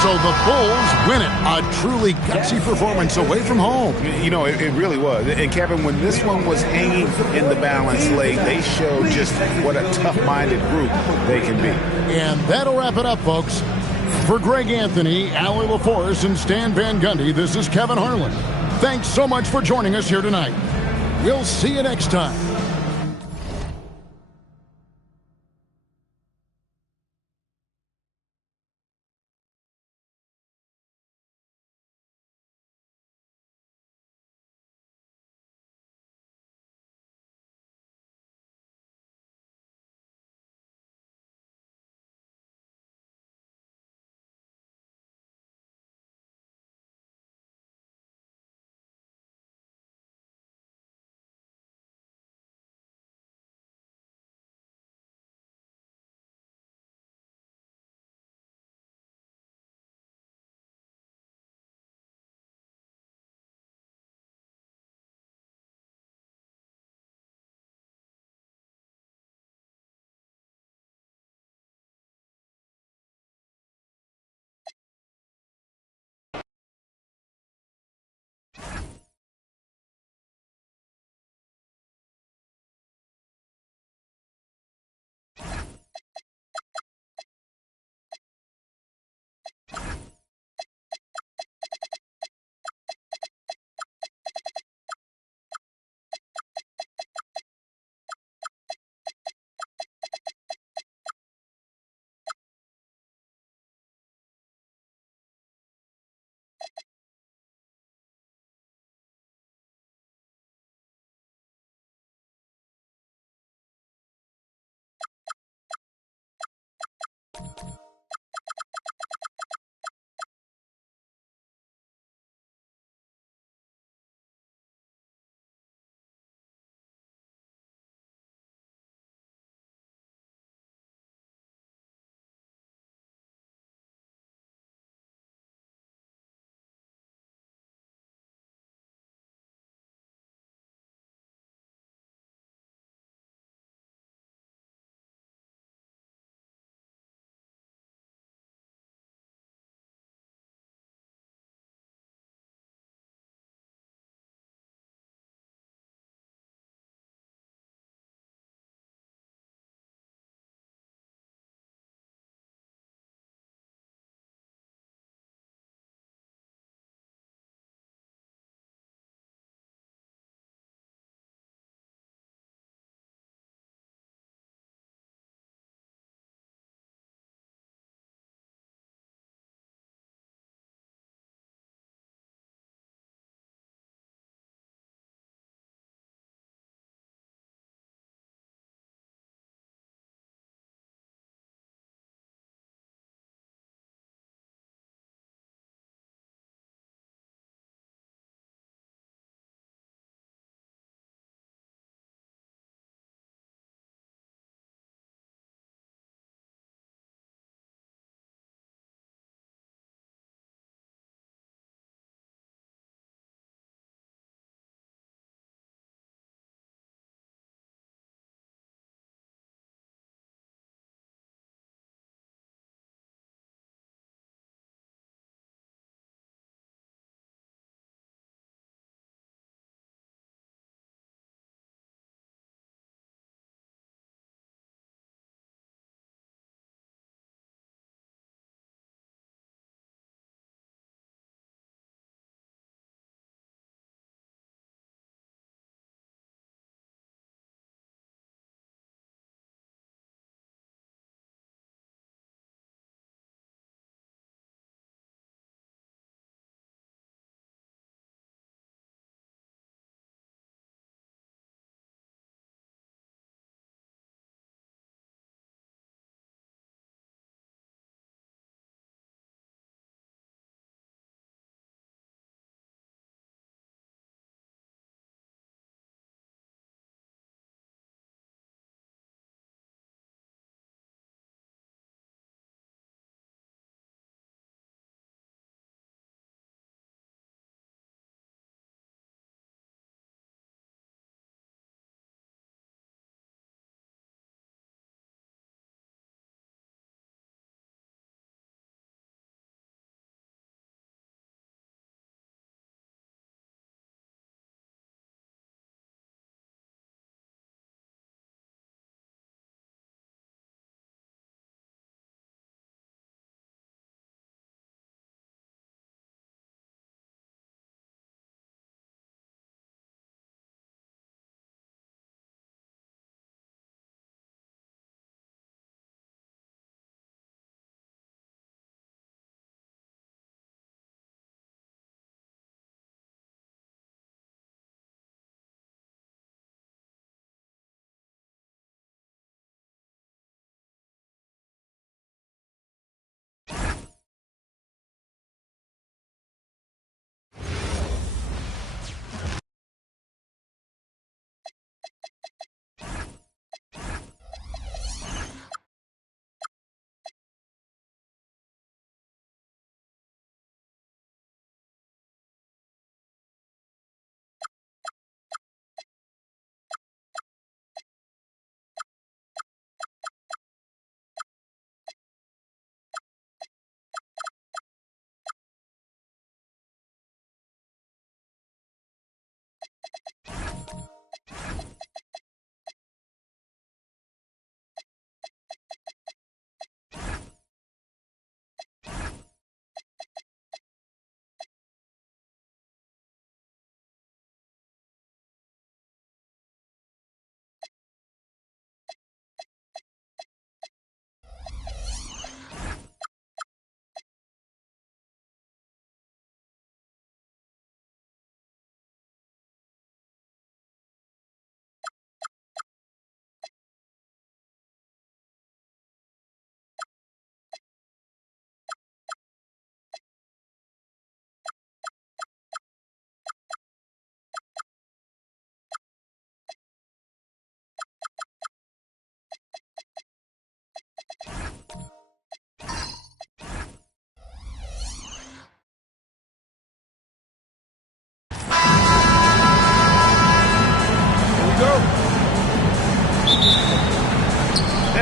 So the Bulls win it. A truly gutsy performance away from home. You know, it really was. And, Kevin, when this one was hanging in the balance late, they showed just what a tough-minded group they can be. And that'll wrap it up, folks. For Greg Anthony, Allie LaForce, and Stan Van Gundy, this is Kevin Harlan. Thanks so much for joining us here tonight. We'll see you next time.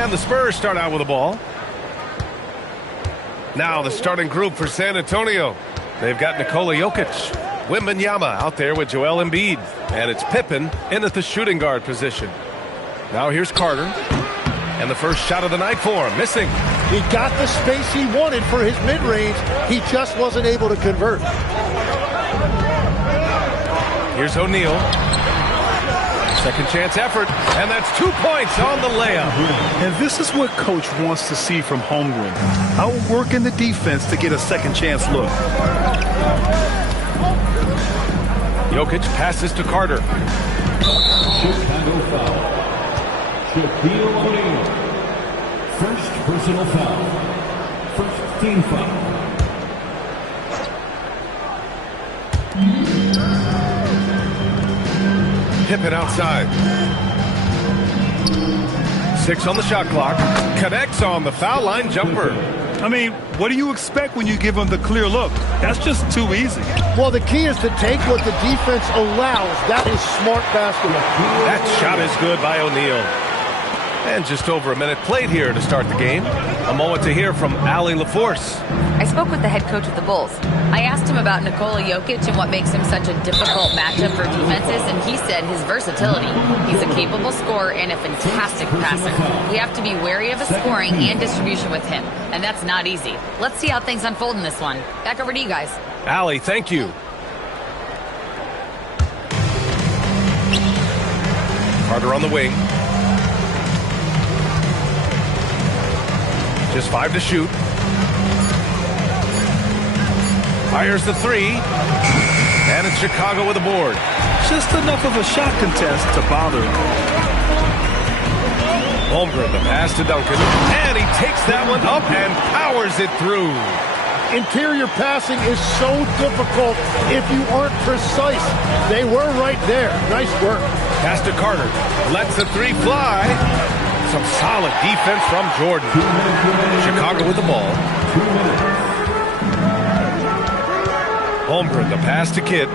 And the Spurs start out with the ball. Now the starting group for San Antonio. They've got Nikola Jokic, Wembanyama out there with Joel Embiid, and it's Pippen in at the shooting guard position. Now here's Carter, and the first shot of the night for him, missing. He got the space he wanted for his mid-range. He just wasn't able to convert. Here's O'Neal. Second chance effort, and that's 2 points on the layup. And this is what Coach wants to see from Holmgren. Outworking the defense to get a second chance look. Jokic passes to Carter. Chicago foul. Shaquille O'Neal. First personal foul. First team foul. Pippen outside. 6 on the shot clock. Connects on the foul line jumper. I mean, what do you expect when you give him the clear look? That's just too easy. Well, the key is to take what the defense allows. That is smart basketball. That shot is good by O'Neal. And just over a minute played here to start the game. A moment to hear from Allie LaForce. I spoke with the head coach of the Bulls. I asked him about Nikola Jokic and what makes him such a difficult matchup for defenses, and he said his versatility. He's a capable scorer and a fantastic passer. We have to be wary of his scoring and distribution with him, and that's not easy. Let's see how things unfold in this one. Back over to you guys. Allie, thank you. Carter on the wing. Just 5 to shoot. Fires the 3. And it's Chicago with a board. Just enough of a shot contest to bother him. Holmgren, the pass to Duncan. And he takes that one up and powers it through. Interior passing is so difficult if you aren't precise. They were right there. Nice work. Pass to Carter. Lets the 3 fly. Some solid defense from Jordan. Chicago with the ball. Holmgren, the pass to Kidd.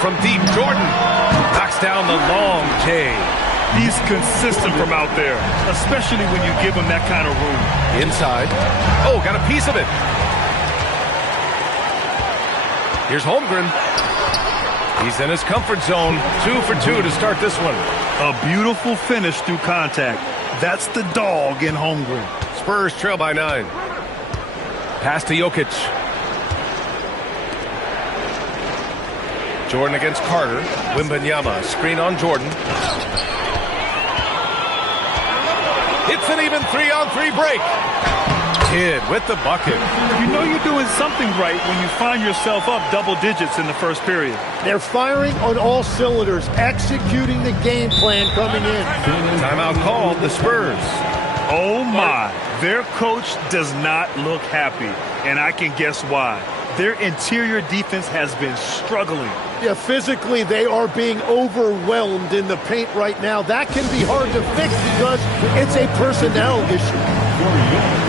From deep, Jordan knocks down the long J. He's consistent from out there, especially when you give him that kind of room. Inside. Oh, got a piece of it. Here's Holmgren. He's in his comfort zone. 2 for 2 to start this one. A beautiful finish through contact. That's the dog in Holmgren. Spurs trail by 9. Pass to Jokic. Jordan against Carter. Wembanyama, screen on Jordan. It's an even 3-on-3 break. Kidd with the bucket. You know you're doing something right when you find yourself up double digits in the first period. They're firing on all cylinders, executing the game plan coming in. Timeout called, the Spurs. Oh my, their coach does not look happy, and I can guess why. Their interior defense has been struggling. Yeah, physically they are being overwhelmed in the paint right now. That can be hard to fix because it's a personnel issue.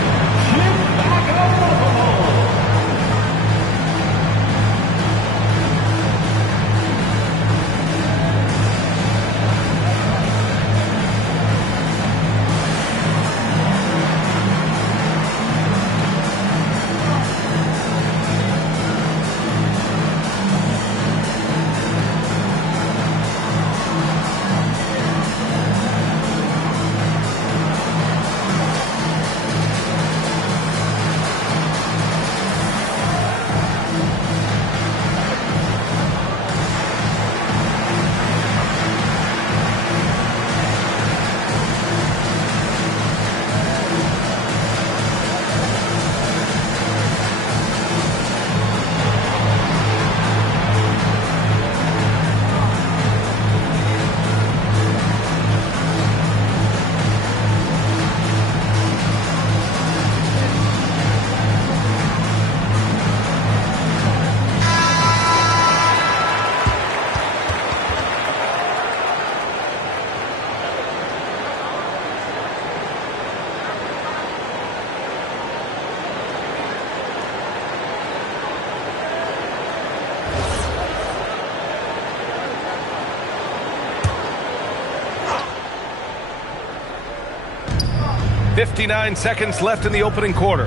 59 seconds left in the opening quarter.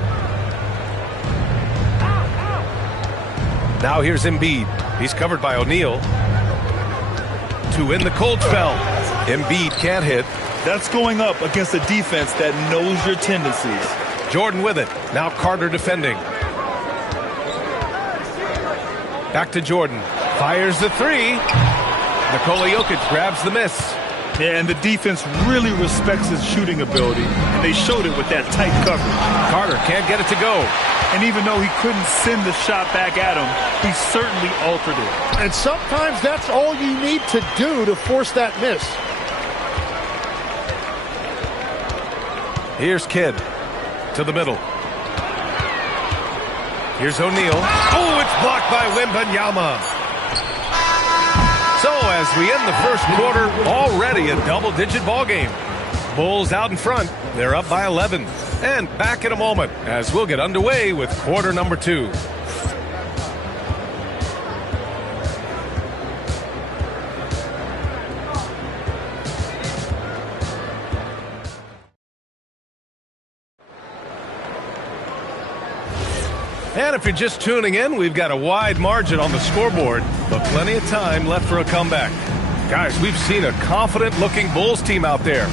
Now here's Embiid. He's covered by O'Neal. To win the cold spell. Embiid can't hit. That's going up against a defense that knows your tendencies. Jordan with it. Now Carter defending. Back to Jordan. Fires the three. Nikola Jokic grabs the miss. Yeah, and the defense really respects his shooting ability, and they showed it with that tight coverage. Carter can't get it to go. And even though he couldn't send the shot back at him, he certainly altered it. And sometimes that's all you need to do to force that miss. Here's Kidd to the middle. Here's O'Neal. Oh, it's blocked by Wembanyama. So as we end the first quarter, already a double-digit ball game. Bulls out in front. They're up by 11. And back in a moment as we'll get underway with quarter number 2. And if you're just tuning in, we've got a wide margin on the scoreboard, but plenty of time left for a comeback. Guys, we've seen a confident-looking Bulls team out there.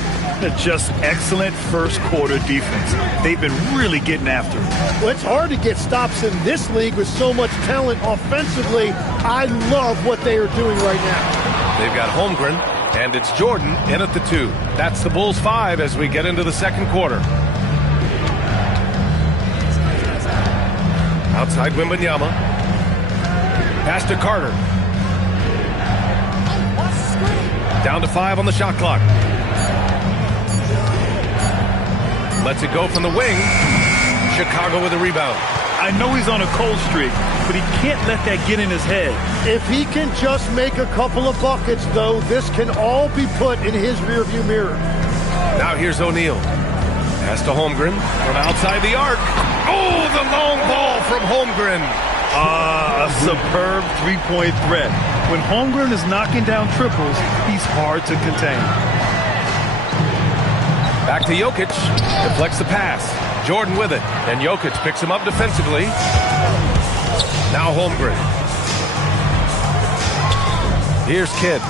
Just excellent first quarter defense. They've been really getting after it. Well, it's hard to get stops in this league with so much talent offensively. I love what they are doing right now. They've got Holmgren, and it's Jordan in at the 2. That's the Bulls 5 as we get into the second quarter. Outside Wembanyama. Pass to Carter. Down to 5 on the shot clock. Lets it go from the wing. Chicago with a rebound. I know he's on a cold streak, but he can't let that get in his head. If he can just make a couple of buckets, though, this can all be put in his rearview mirror. Now here's O'Neal. Pass to Holmgren from outside the arc. Oh, the long ball from Holmgren. A superb three-point threat. When Holmgren is knocking down triples, he's hard to contain. Back to Jokic. Deflects the pass. Jordan with it. And Jokic picks him up defensively. Now Holmgren. Here's Kidd.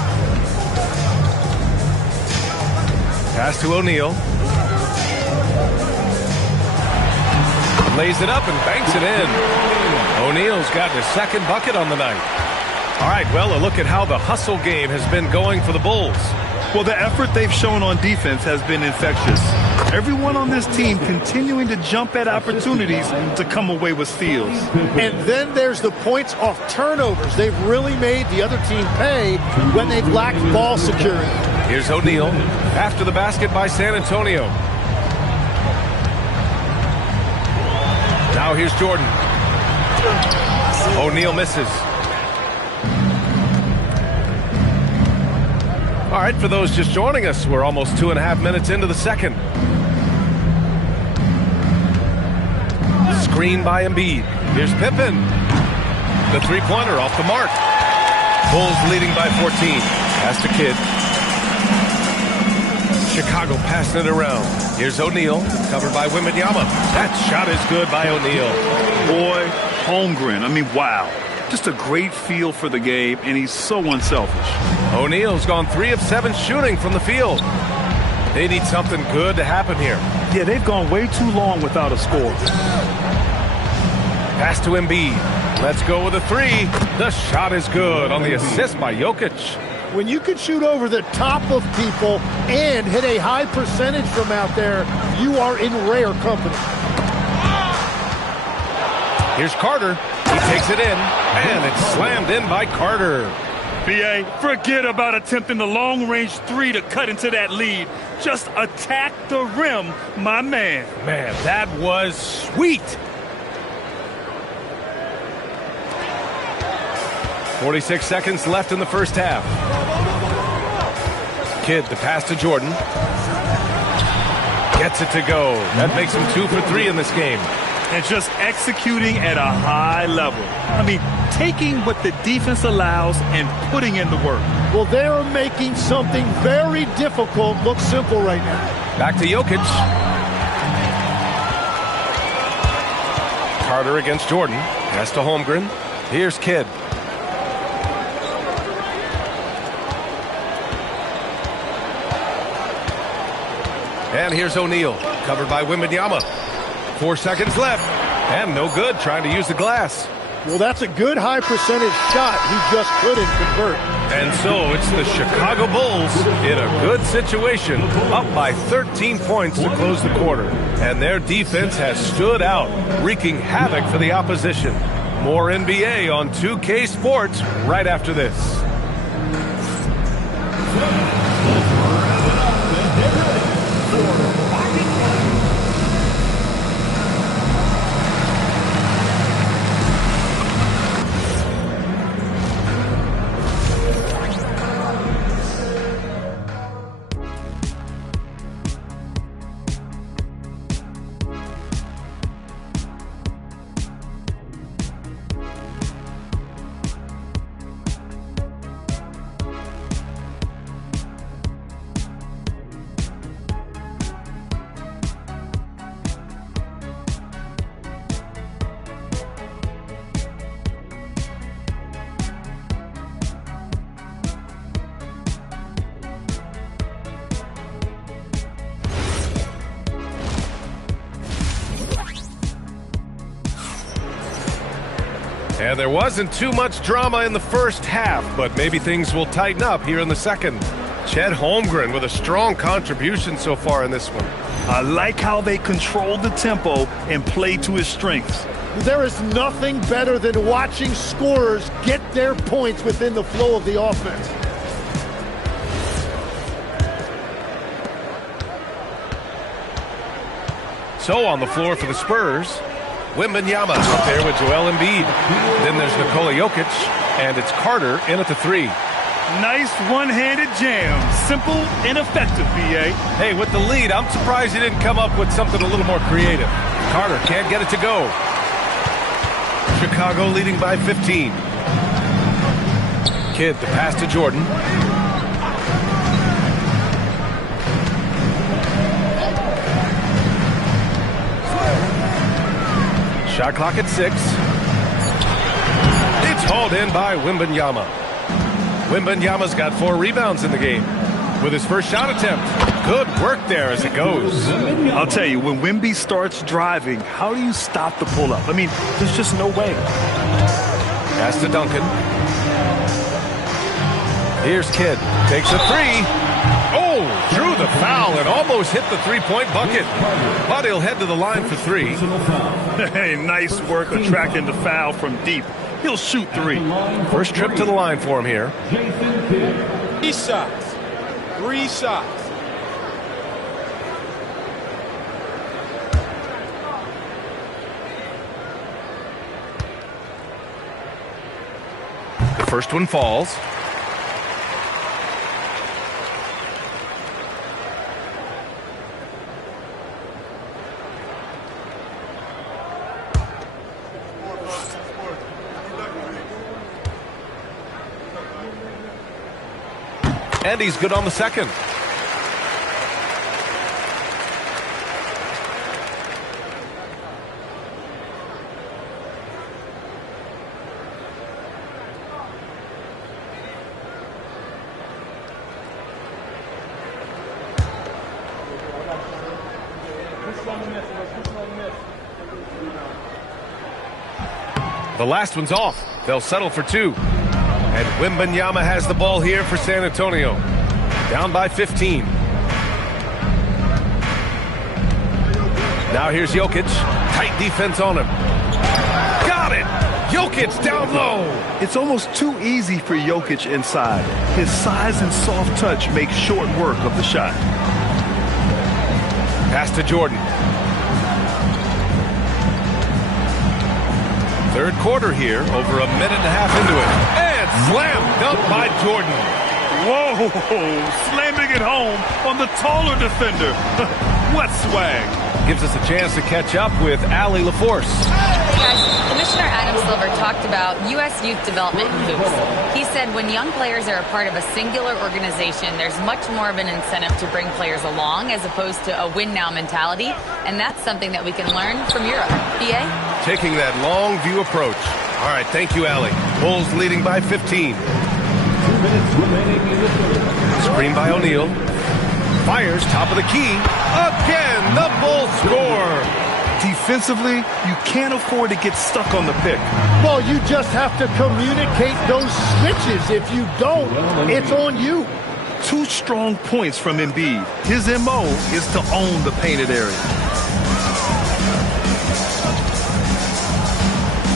Pass to O'Neal. Lays it up and banks it in. O'Neal's got his second bucket on the night. All right, well, a look at how the hustle game has been going for the Bulls. Well, the effort they've shown on defense has been infectious. Everyone on this team continuing to jump at opportunities to come away with steals. And then there's the points off turnovers. They've really made the other team pay when they've lacked ball security. Here's O'Neal after the basket by San Antonio. Now here's Jordan. O'Neal misses. All right, for those just joining us, we're almost 2.5 minutes into the second. Screen by Embiid. Here's Pippen. The three-pointer off the mark. Bulls leading by 14. Pass to Kidd. Chicago passing it around. Here's O'Neal, covered by Wembanyama. That shot is good by O'Neal. Boy, Holmgren, I mean, wow. Just a great feel for the game, and he's so unselfish. O'Neal's gone 3 of 7 shooting from the field. They need something good to happen here. Yeah, they've gone way too long without a score. Pass to Embiid. Let's go with a 3. The shot is good on the assist by Jokic. When you can shoot over the top of people and hit a high percentage from out there, you are in rare company. Here's Carter. He takes it in, and it's slammed in by Carter. B.A., forget about attempting the long-range 3 to cut into that lead. Just attack the rim, my man. Man, that was sweet. 46 seconds left in the first half. Kidd, the pass to Jordan. Gets it to go. That makes him 2 for 3 in this game. And just executing at a high level. I mean, taking what the defense allows and putting in the work. Well, they're making something very difficult look simple right now. Back to Jokic. Carter against Jordan. Pass to Holmgren. Here's Kidd. And here's O'Neal, covered by Wembanyama. 4 seconds left, and no good, trying to use the glass. Well, that's a good high percentage shot. He just couldn't convert. And so it's the Chicago Bulls in a good situation, up by 13 points to close the quarter. And their defense has stood out, wreaking havoc for the opposition. More NBA on 2K Sports right after this. And there wasn't too much drama in the first half, but maybe things will tighten up here in the second. Chet Holmgren with a strong contribution so far in this one. I like how they control the tempo and play to his strengths. There is nothing better than watching scorers get their points within the flow of the offense. So on the floor for the Spurs, Wembanyama up there with Joel Embiid. Then there's Nikola Jokic, and it's Carter in at the 3. Nice one-handed jam. Simple and effective, B.A. Hey, with the lead, I'm surprised he didn't come up with something a little more creative. Carter can't get it to go. Chicago leading by 15. Kidd the pass to Jordan. Shot clock at 6. It's hauled in by Wembanyama. Wembanyama's got 4 rebounds in the game with his first shot attempt. Good work there as it goes. I'll tell you, when Wemby starts driving, how do you stop the pull-up? I mean, there's just no way. Pass to Duncan. Here's Kidd. Takes a 3. Oh, drew the foul and almost hit the three-point bucket. But he'll head to the line for 3. Hey, nice work attracting the foul from deep. He'll shoot 3. First trip to the line for him here. 3 shots. 3 shots. The first one falls. And he's good on the second. The last one's off. They'll settle for 2. And Wembanyama has the ball here for San Antonio. Down by 15. Now here's Jokic. Tight defense on him. Got it! Jokic down low. It's almost too easy for Jokic inside. His size and soft touch make short work of the shot. Pass to Jordan. Third quarter here, over a minute and a half into it. And slam dunk by Jordan. Whoa, slamming it home on the taller defender. What swag. gives us a chance to catch up with Allie LaForce. Hey guys, Commissioner Adam Silver talked about U.S. youth development in hoops. He said when young players are a part of a singular organization, there's much more of an incentive to bring players along as opposed to a win-now mentality, and that's something that we can learn from Europe. BA? Taking that long view approach. All right, thank you, Allie. Bulls leading by 15. 2 minutes remaining in the third. Screen by O'Neal. Fires top of the key. Again, the Bulls score. Defensively, you can't afford to get stuck on the pick. Well, you just have to communicate those switches. If you don't, it's on you. 2 strong points from Embiid. His MO is to own the painted area.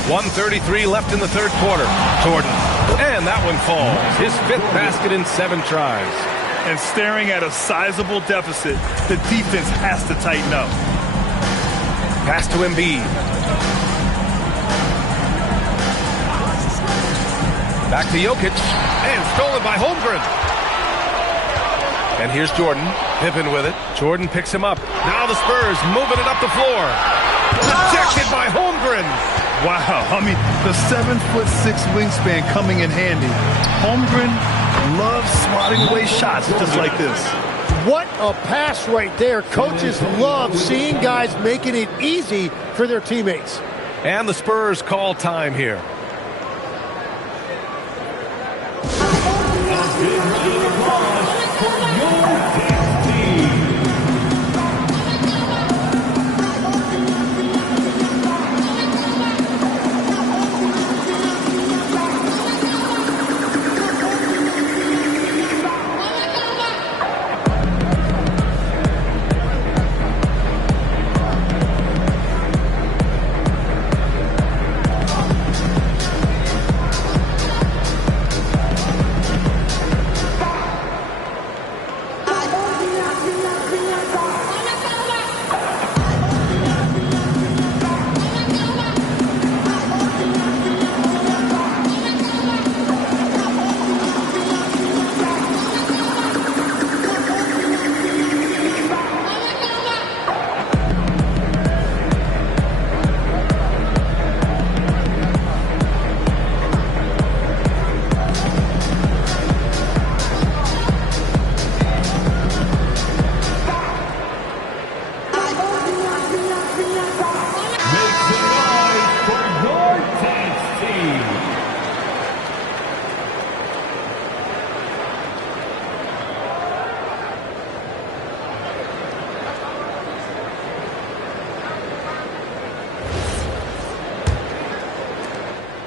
1:33 left in the third quarter. Jordan. And that one falls. His 5th basket in 7 tries. And staring at a sizable deficit, the defense has to tighten up. Pass to Embiid. Back to Jokic. And stolen by Holmgren. And here's Jordan. Pippen with it. Jordan picks him up. Now the Spurs moving it up the floor. Rejected by Holmgren. Wow, I mean, the 7'6" wingspan coming in handy. Holmgren loves swatting away shots just like this. What a pass right there. Coaches love seeing guys making it easy for their teammates. And the Spurs call time here.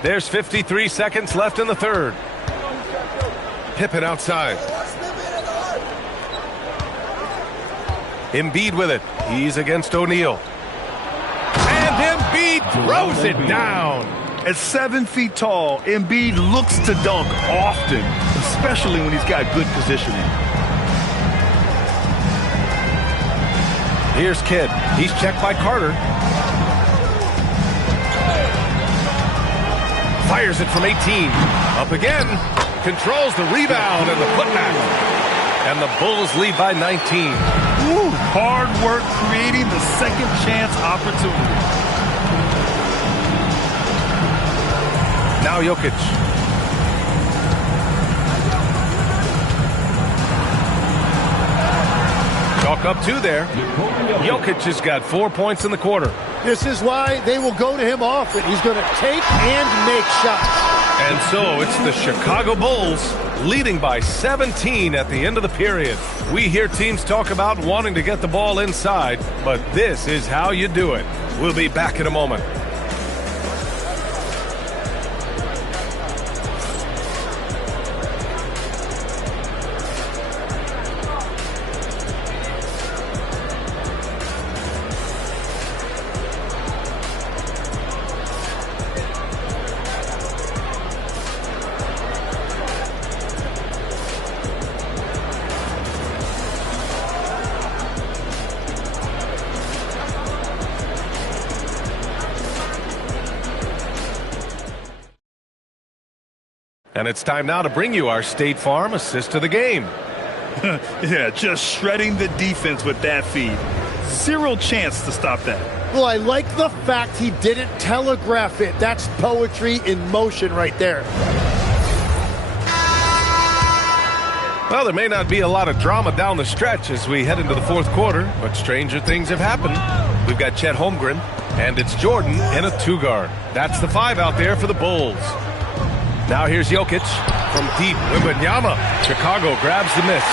There's 53 seconds left in the third. Pippen outside. Embiid with it. He's against O'Neal. And Embiid throws it down. At 7 feet tall, Embiid looks to dunk often, especially when he's got good positioning. Here's Kidd. He's checked by Carter. Fires it from 18. Up again. Controls the rebound and the putback. And the Bulls lead by 19. Ooh, hard work creating the second chance opportunity. Now Jokic. Chalk up 2 there. Jokic has got 4 points in the quarter. This is why they will go to him often. He's going to take and make shots. And so it's the Chicago Bulls leading by 17 at the end of the period. We hear teams talk about wanting to get the ball inside, but this is how you do it. We'll be back in a moment. And it's time now to bring you our State Farm assist to the game. Yeah, just shredding the defense with that feed. Zero chance to stop that. Well, I like the fact he didn't telegraph it. That's poetry in motion right there. Well, there may not be a lot of drama down the stretch as we head into the fourth quarter, but stranger things have happened. We've got Chet Holmgren, and it's Jordan in a two-guard. That's the 5 out there for the Bulls. Now here's Jokic from deep. Wembanyama. Chicago grabs the miss.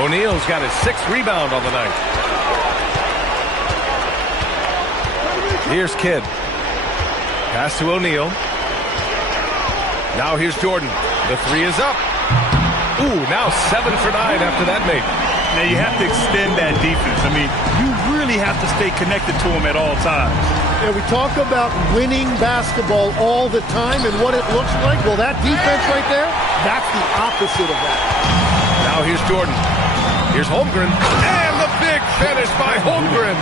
O'Neal's got his 6th rebound on the night. Here's Kidd. Pass to O'Neal. Now here's Jordan. The 3 is up. Ooh, now 7 for 9 after that make. Now you have to extend that defense. I mean, you really have to stay connected to him at all times. And we talk about winning basketball all the time and what it looks like. Well, that defense right there, that's the opposite of that. Now here's Jordan. Here's Holmgren. And the big finish by Holmgren.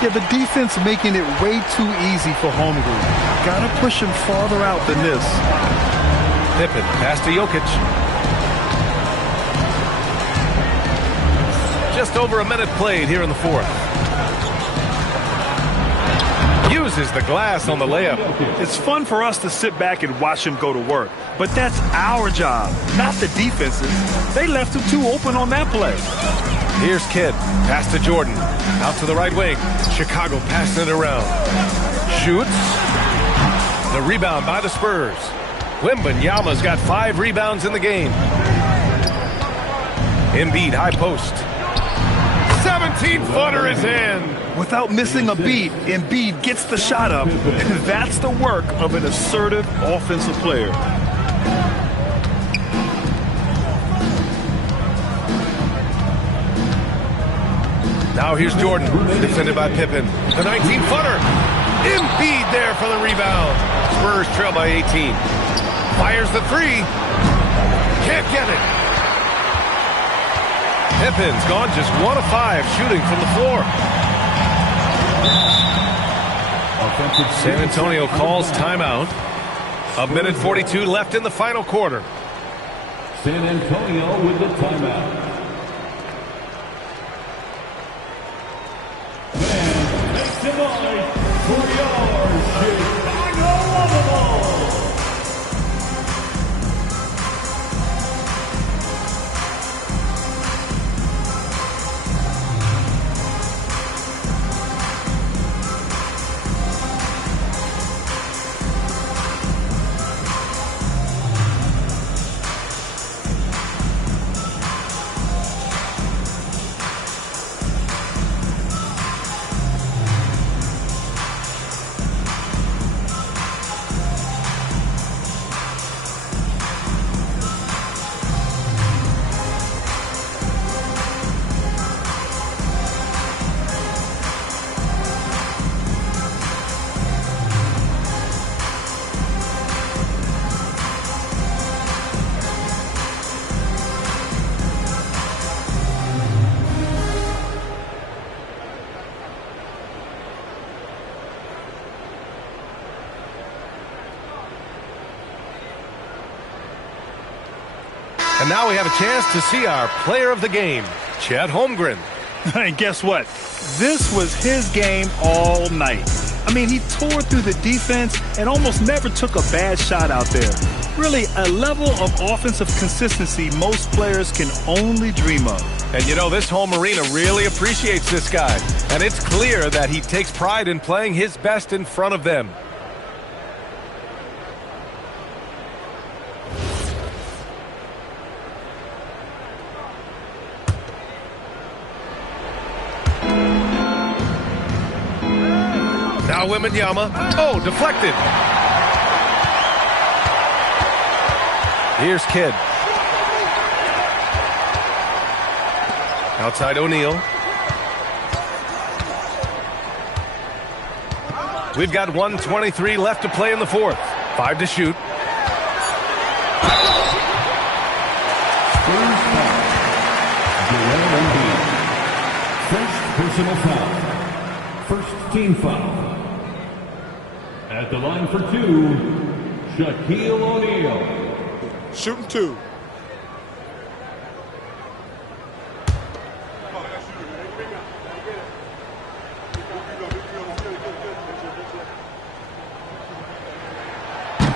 Yeah, the defense making it way too easy for Holmgren. Got to push him farther out than this. Pippen, pass to Jokic. Just over a minute played here in the fourth. Uses the glass on the layup. It's fun for us to sit back and watch him go to work, but that's our job, not the defense's. They left him too open on that play. Here's Kidd. Pass to Jordan. Out to the right wing. Chicago passing it around. Shoots. The rebound by the Spurs. Wembanyama's got 5 rebounds in the game. Embiid, high post. 17-footer is in. Without missing a beat, Embiid gets the shot up, and that's the work of an assertive offensive player. Now here's Jordan, defended by Pippen. The 19-footer. Embiid there for the rebound. Spurs trail by 18. Fires the 3. Can't get it. Pippen's gone just 1 of 5 shooting from the floor. San Antonio calls timeout. 1:42 left in the final quarter. San Antonio with the timeout. And make some noise for your Chicago Bulls. And now we have a chance to see our player of the game, Chet Holmgren. And guess what? This was his game all night. I mean, he tore through the defense and almost never took a bad shot out there. Really, a level of offensive consistency most players can only dream of. And you know, this home arena really appreciates this guy. And it's clear that he takes pride in playing his best in front of them. Now Wembanyama. Oh, deflected. Here's Kidd. Outside O'Neal. We've got 1:23 left to play in the fourth. 5 to shoot. First personal foul. First team foul. At the line for 2, Shaquille O'Neal. Shooting 2.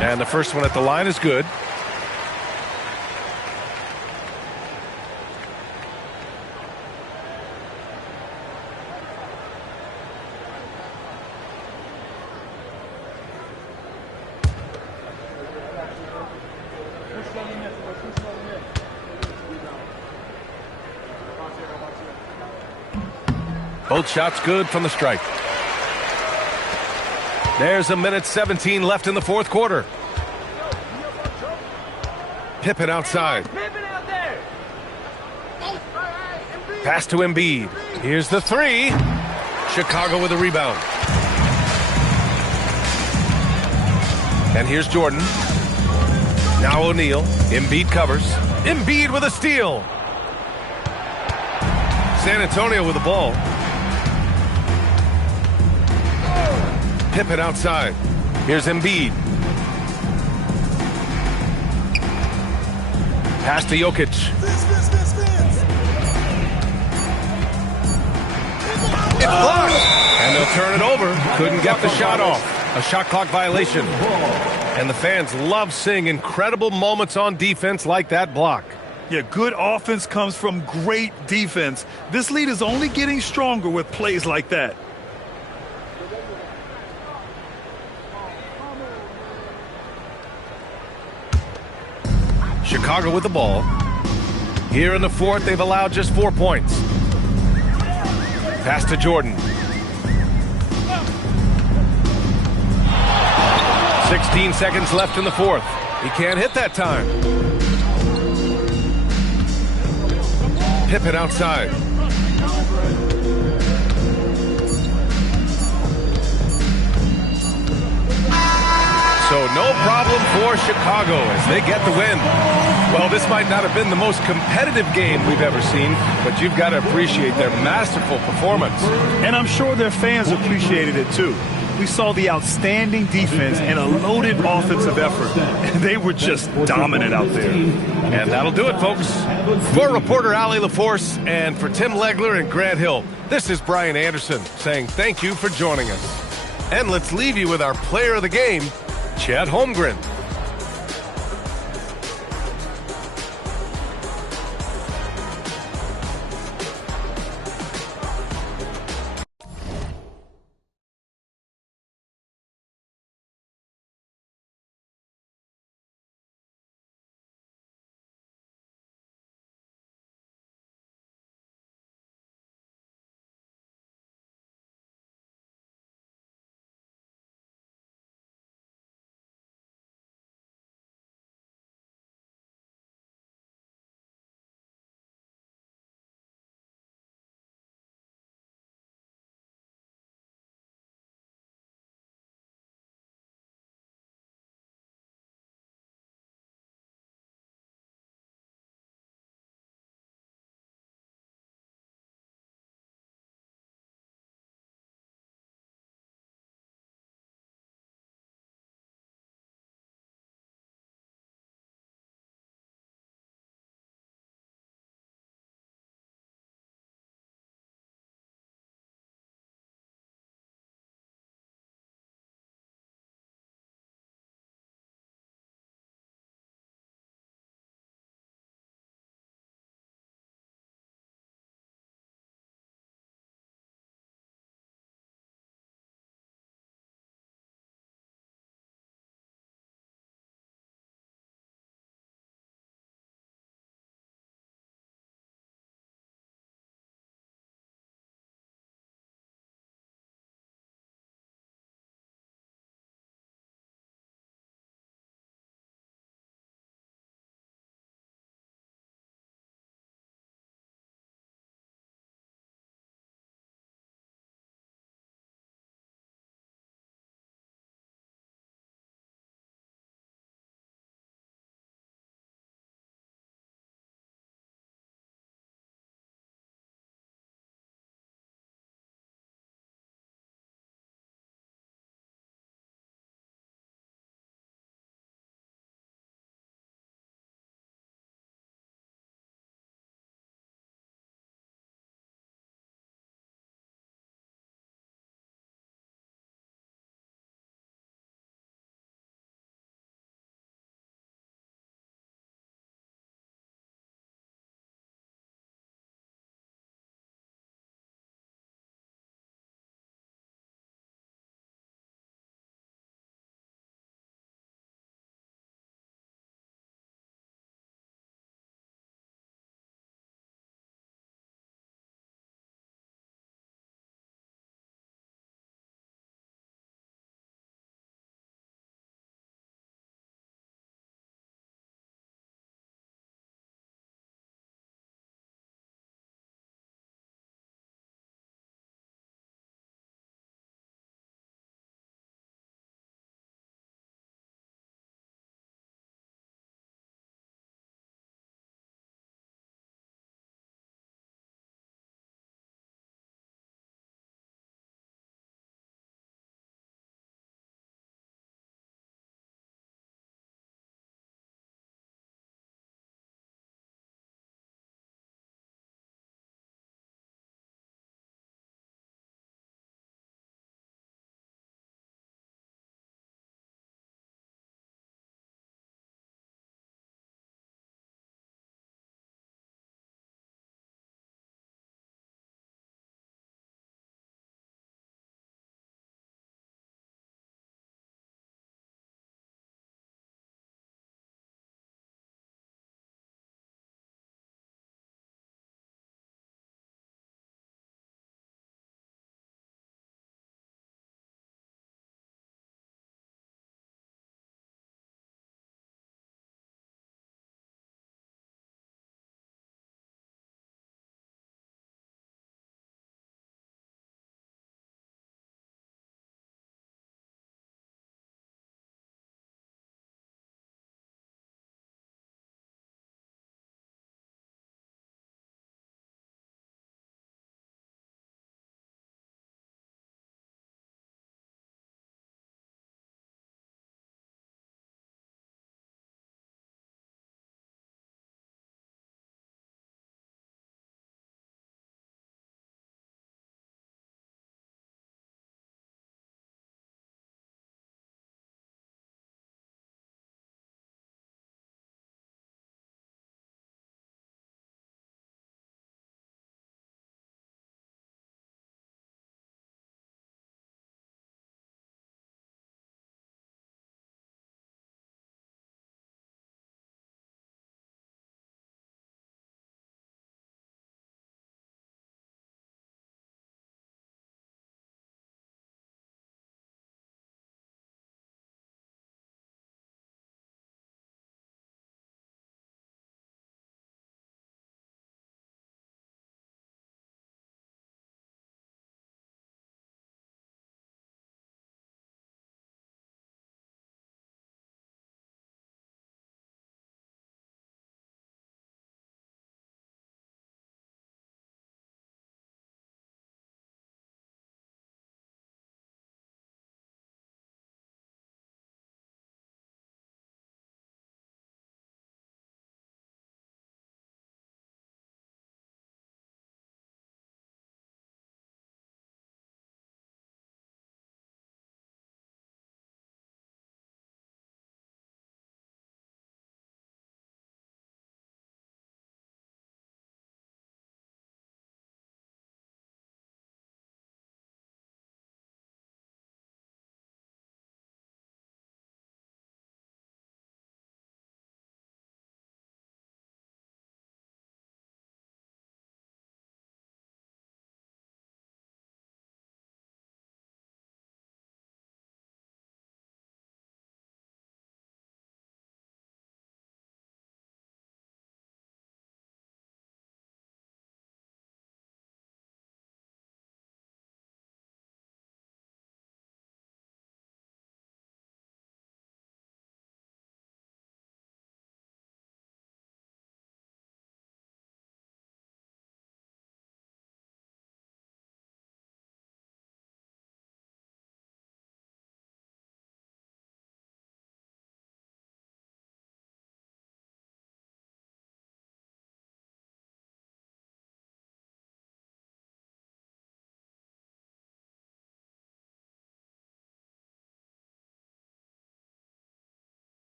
And the first one at the line is good. Both shots good from the stripe. There's a minute 17 left in the fourth quarter. Pippen outside. Pass to Embiid. Here's the three. Chicago with a rebound. And here's Jordan. Now O'Neal. Embiid covers. Embiid with a steal. San Antonio with the ball. Pippen outside. Here's Embiid. Pass to Jokic. It's blocked. And they'll turn it over. Couldn't get the shot off. A shot clock violation. And the fans love seeing incredible moments on defense like that block. Yeah, good offense comes from great defense. This lead is only getting stronger with plays like that. Chicago with the ball. Here in the fourth, they've allowed just 4 points. Pass to Jordan. 16 seconds left in the fourth. He can't hit that time. Pippen outside. So no problem for Chicago as they get the win. Well, this might not have been the most competitive game we've ever seen, but you've got to appreciate their masterful performance. And I'm sure their fans appreciated it too. We saw the outstanding defense and a loaded offensive effort. And they were just dominant out there. And that'll do it, folks. For reporter Allie LaForce and for Tim Legler and Grant Hill, this is Brian Anderson saying thank you for joining us. And let's leave you with our player of the game, Chet Holmgren.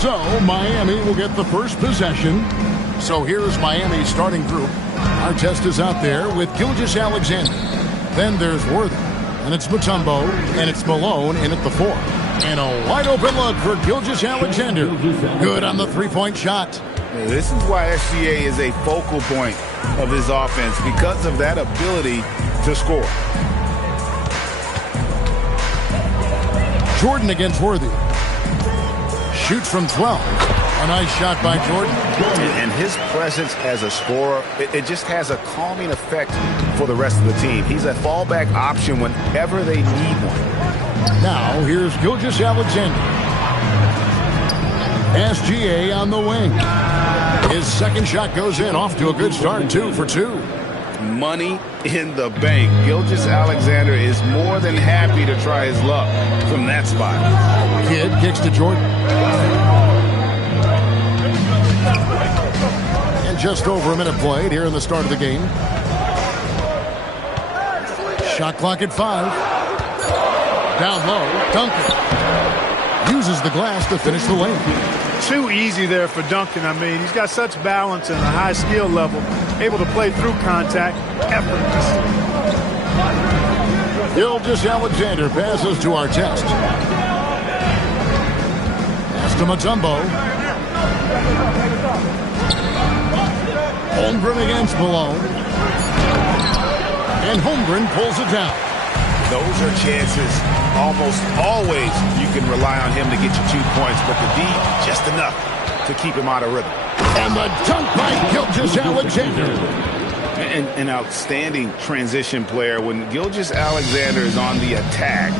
So Miami will get the first possession. So here's Miami's starting group. Artest is out there with Gilgeous-Alexander. Then there's Worthy. And it's Mutombo. And it's Malone in at the 4. And a wide open look for Gilgeous-Alexander. Good on the three-point shot. This is why SGA is a focal point of his offense, because of that ability to score. Jordan against Worthy. Shoots from 12. A nice shot by Jordan. And his presence as a scorer, it just has a calming effect for the rest of the team. He's a fallback option whenever they need one. Now here's Gilgeous-Alexander. SGA on the wing. His second shot goes in, off to a good start, 2 for 2. Money in the bank. Gilgeous-Alexander is more than happy to try his luck from that spot. Kidd kicks to Jordan. And just over a minute played here in the start of the game. Shot clock at 5. Down low, Duncan uses the glass to finish the lane. Too easy there for Duncan. I mean, he's got such balance and a high skill level, able to play through contact effortlessly. Gilgeous-Alexander passes to Artest. Pass to Mutombo. Holmgren against Malone. And Holmgren pulls it down. Those are chances almost always you can rely on him to get you 2 points, but the D, just enough to keep him out of rhythm. And the dunk by Gilgeous-Alexander. An outstanding transition player. When Gilgeous-Alexander is on the attack,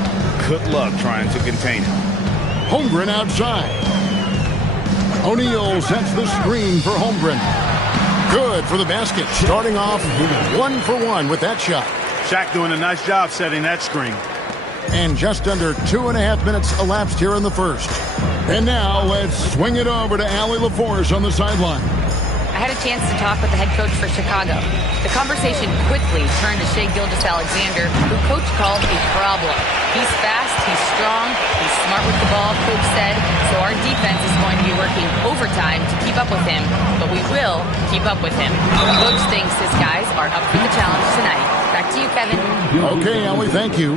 good luck trying to contain him. Holmgren outside. O'Neal sets the screen for Holmgren. Good for the basket. Starting off 1 for 1 with that shot. Shaq doing a nice job setting that screen. And just under 2.5 minutes elapsed here in the first. And now let's swing it over to Allie LaForce on the sideline. I had a chance to talk with the head coach for Chicago. The conversation quickly turned to Shai Gilgeous-Alexander, who coach called a problem. He's fast, he's strong, he's smart with the ball, coach said, so our defense is going to be working overtime to keep up with him, but we will keep up with him. Coach thinks his guys are up for the challenge tonight. Back to you, Kevin. Okay, Allie, thank you.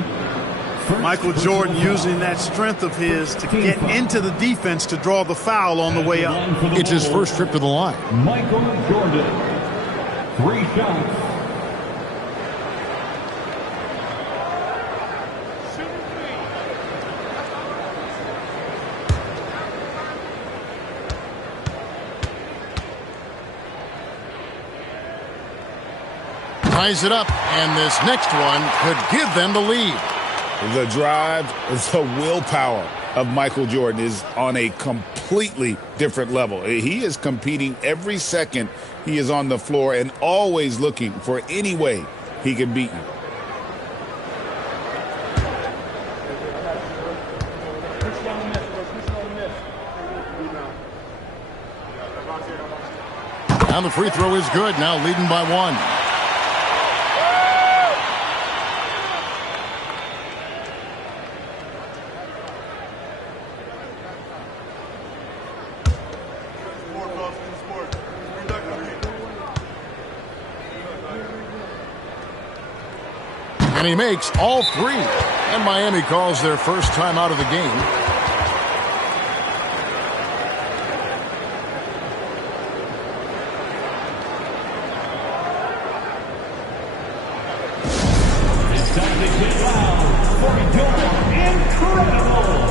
Michael Jordan using that strength of his to get into the defense to draw the foul on the way up. It's his first trip to the line. Michael Jordan, 3 shots. Ties it up, and this next one could give them the lead. The drive, the willpower of Michael Jordan is on a completely different level. He is competing every second he is on the floor and always looking for any way he can beat you. And the free throw is good, now leading by 1. And he makes all 3. And Miami calls their first time out of the game. It's time to get loud for your incredible.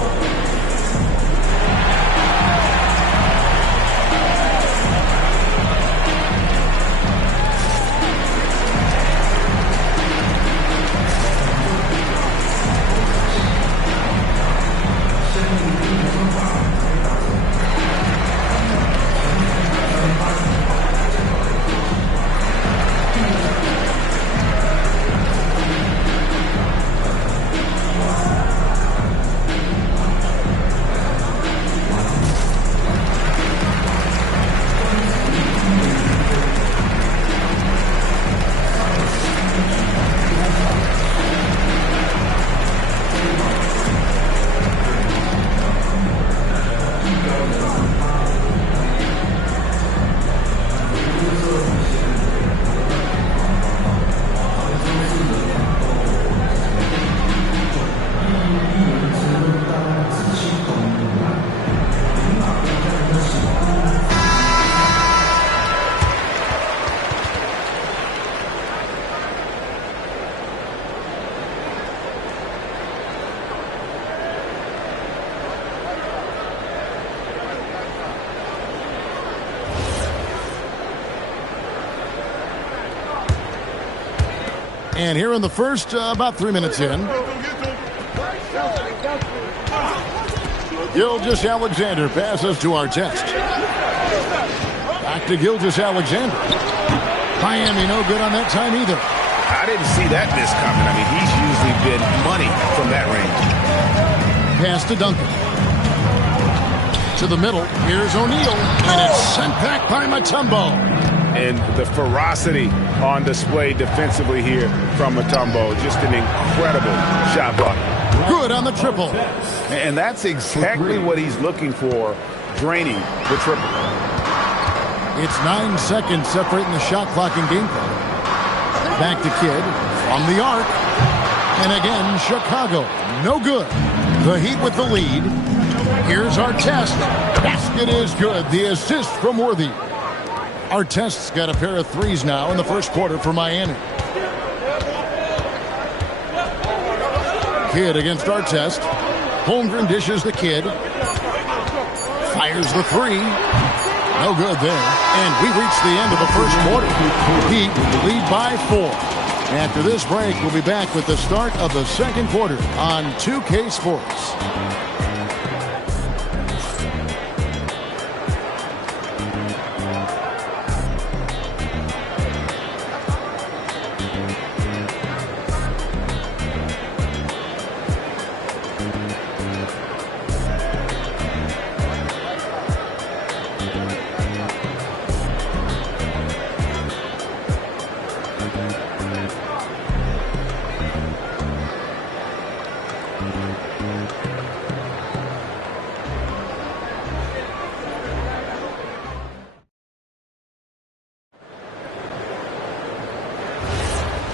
And here in the first, about 3 minutes in, Gilgeous-Alexander passes to Artest. Back to Gilgeous-Alexander. Miami no good on that time either. I didn't see that miss coming. I mean, he's usually been money from that range. Pass to Duncan. To the middle. Here's O'Neal. And it's sent back by Mutombo. And the ferocity on display defensively here from Mutombo. Just an incredible shot block. Good on the triple. And that's exactly what he's looking for, draining the triple. It's 9 seconds separating the shot clock and game clock. Back to Kidd from the arc. And again, Chicago. No good. The Heat with the lead. Here's Artest. Basket is good. The assist from Worthy. Artest's got a pair of threes now in the first quarter for Miami. Kidd against Artest. Holmgren dishes the Kidd. Fires the three. No good there. And we reach the end of the first quarter. Heat lead by 4. After this break, we'll be back with the start of the second quarter on 2K Sports.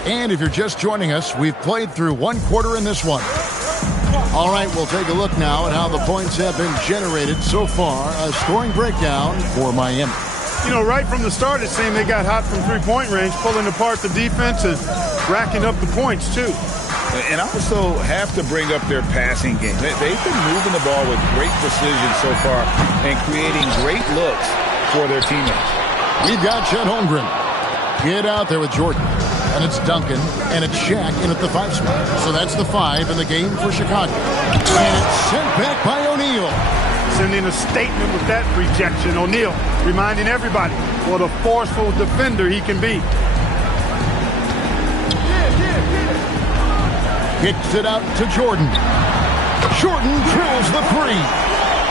And if you're just joining us, we've played through one quarter in this one. All right, we'll take a look now at how the points have been generated so far. A scoring breakdown for Miami. You know, right from the start, it seemed they got hot from three-point range, pulling apart the defense and racking up the points, too. And also have to bring up their passing game. They've been moving the ball with great precision so far and creating great looks for their teammates. We've got Chet Holmgren. Get out there with Jordan. And it's Duncan, and it's Shaq in at the 5 spot. So that's the 5 in the game for Chicago. And it's sent back by O'Neal. Sending a statement with that rejection. O'Neal reminding everybody what a forceful defender he can be. Kicks it out to Jordan. Jordan drills the 3.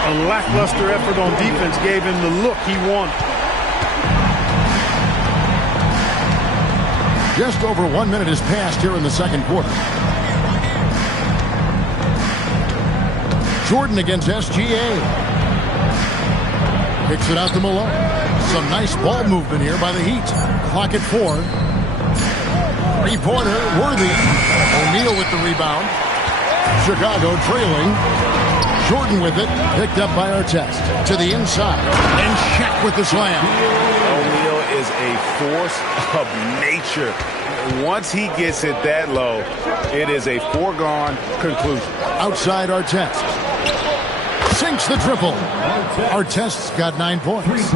A lackluster effort on defense gave him the look he wanted. Just over 1 minute has passed here in the second quarter. Jordan against SGA. Kicks it out to Malone. Some nice ball movement here by the Heat. Clock at 4. Three-pointer, Worthy. O'Neal with the rebound. Chicago trailing. Jordan with it. Picked up by Artest. To the inside. And Shaq with the slam. O'Neal is a force of nature. Once he gets it that low, it is a foregone conclusion. Outside Artest. Sinks the triple. Artest's got 9 points.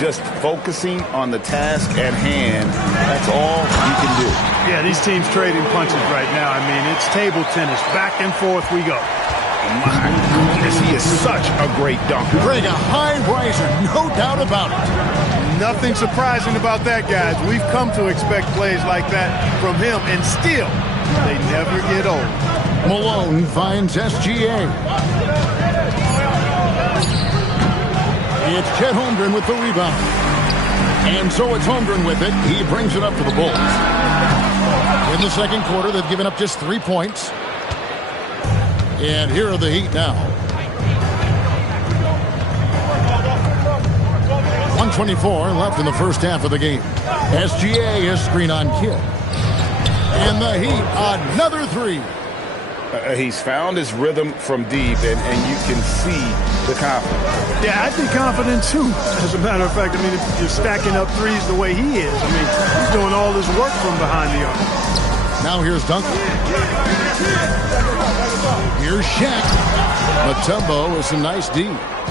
Just focusing on the task at hand, that's all you can do. Yeah, these teams trading punches right now. I mean, it's table tennis. Back and forth we go. My goodness, he is such a great dunker. Greg, a high riser, no doubt about it. Nothing surprising about that, guys. We've come to expect plays like that from him, and still, they never get old. Malone finds SGA. It's Chet Holmgren with the rebound. And so it's Holmgren with it. He brings it up for the Bulls. In the second quarter, they've given up just 3 points. And here are the Heat now. 1:24 left in the first half of the game. SGA is screen on Kidd. And the Heat, another 3. He's found his rhythm from deep, and you can see the confidence. Yeah, I'd be confident, too. As a matter of fact, I mean, if you're stacking up threes the way he is, I mean, he's doing all his work from behind the arc. Now here's Duncan. Here's Shaq. Mutombo with some nice D.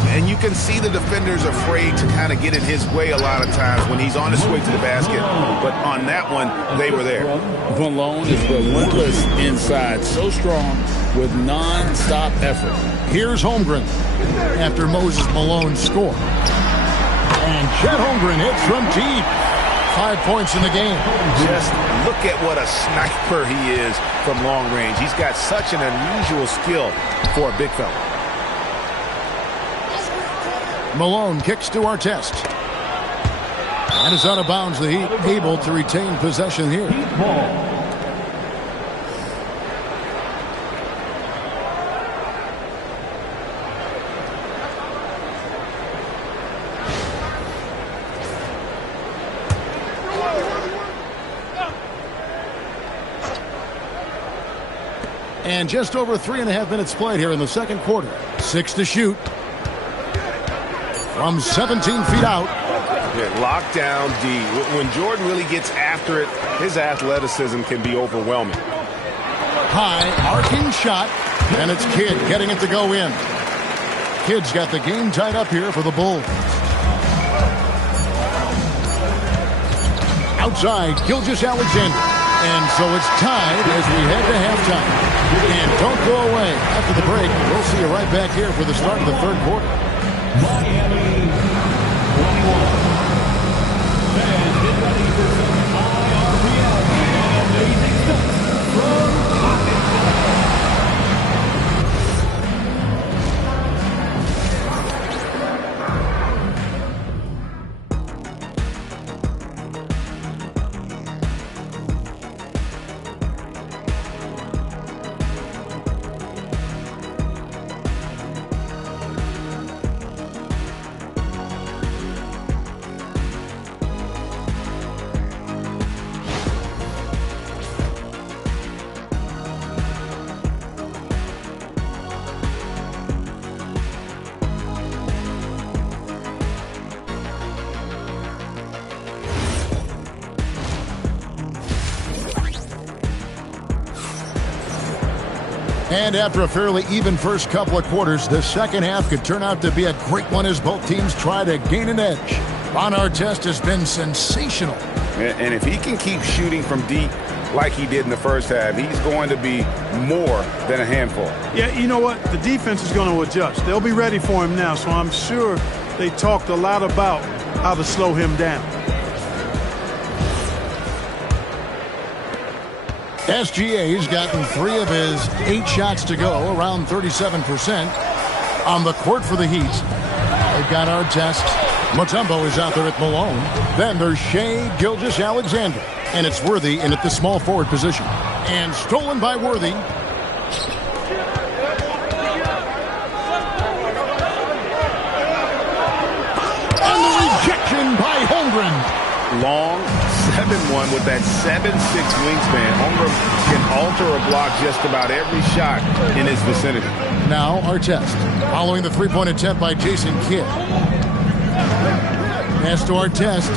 And you can see the defenders afraid to kind of get in his way a lot of times when he's on his way to the basket. But on that one, they were there. Malone is relentless inside, so strong with non-stop effort. Here's Holmgren after Moses Malone scored. And Chet Holmgren hits from deep. 5 points in the game. Just look at what a sniper he is from long range. He's got such an unusual skill for a big fella. Malone kicks to Artest. And is out of bounds. The Heat able to retain possession here. And just over 3.5 minutes played here in the second quarter. 6 to shoot. From 17 feet out. Yeah, locked down D. When Jordan really gets after it, his athleticism can be overwhelming. High, arcing shot. And it's Kidd getting it to go in. Kidd's got the game tied up here for the Bulls. Outside, Gilgeous-Alexander. And so it's tied as we head to halftime. And don't go away. After the break, we'll see you right back here for the start of the third quarter. Miami 21. Fans, get ready for some high RPM and amazing stuff from Arkansas. And after a fairly even first couple of quarters, the second half could turn out to be a great one as both teams try to gain an edge. Ron Artest has been sensational. And if he can keep shooting from deep like he did in the first half, he's going to be more than a handful. Yeah, you know what? The defense is going to adjust. They'll be ready for him now, so I'm sure they talked a lot about how to slow him down. SGA's gotten 3 of his 8 shots to go, around 37% on the court for the Heat. They've got Artest. Mutombo is out there at Malone. Then there's Shai Gilgeous-Alexander. And it's Worthy in at the small forward position. And stolen by Worthy. And the rejection by Holmgren. Long 7-1 with that 7'6" wingspan. Holmgren can alter a block just about every shot in his vicinity. Now Artest following the three-point attempt by Jason Kidd. Pass to Artest.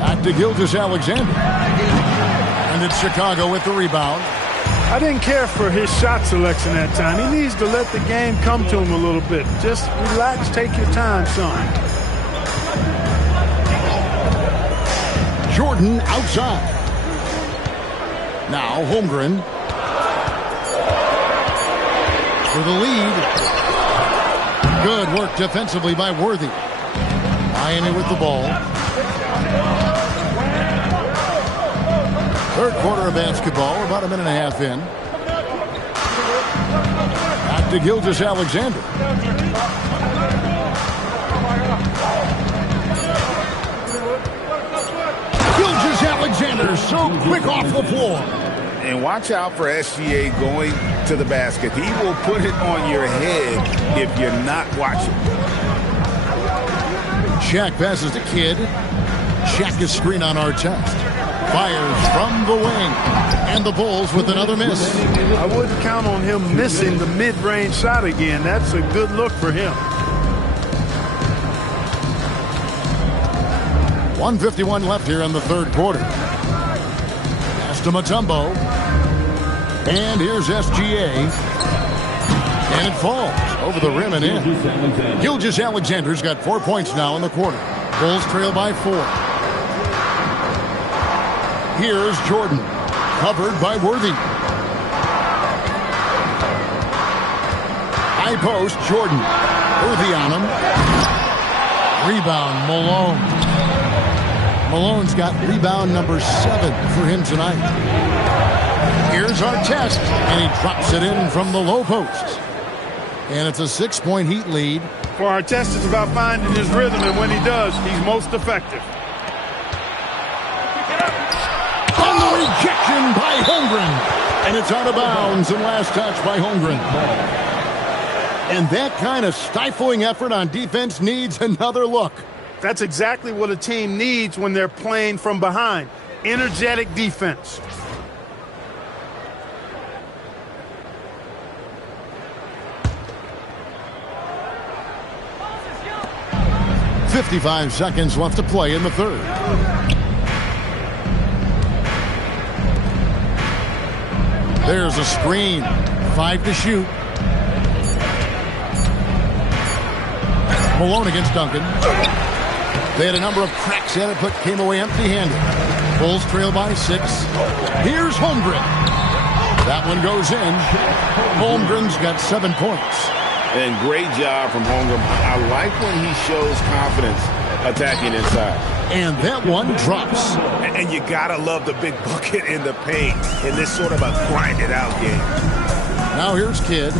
Back to Gilgeous-Alexander. And it's Chicago with the rebound. I didn't care for his shot selection that time. He needs to let the game come to him a little bit. Just relax, take your time, son. Jordan outside. Now Holmgren for the lead. Good work defensively by Worthy. Miami with the ball. Third quarter of basketball, about a minute and a half in. Back to Gilgeous-Alexander. Gilgeous-Alexander so quick off the floor. And watch out for SGA going to the basket. He will put it on your head if you're not watching. Shaq passes to Kidd. Shaq is screen on Artest. Fires from the wing. And the Bulls with another miss. I wouldn't count on him missing the mid-range shot again. That's a good look for him. 1:51 left here in the third quarter. Pass to Mutombo. And here's SGA. And it falls over the rim and in. Gilgeous-Alexander's got 4 points now in the quarter. Bulls trail by 4. Here's Jordan. Covered by Worthy. High post, Jordan. Worthy on him. Rebound, Malone. Malone's got rebound number 7 for him tonight. Here's Artest, and he drops it in from the low post. And it's a 6-point Heat lead. For Artest, it's about finding his rhythm, and when he does, he's most effective. And the rejection by Holmgren. And it's out of bounds, and last touch by Holmgren. And that kind of stifling effort on defense needs another look. That's exactly what a team needs when they're playing from behind. Energetic defense. .55 seconds left to play in the third. There's a screen. 5 to shoot. Malone against Duncan. They had a number of cracks at it, but came away empty-handed. Bulls trail by 6. Here's Holmgren. That one goes in. Holmgren's got 7 points. And great job from Holmgren. I like when he shows confidence attacking inside. And that one drops. And you gotta love the big bucket in the paint in this sort of a grinded-out game. Now here's Kidd.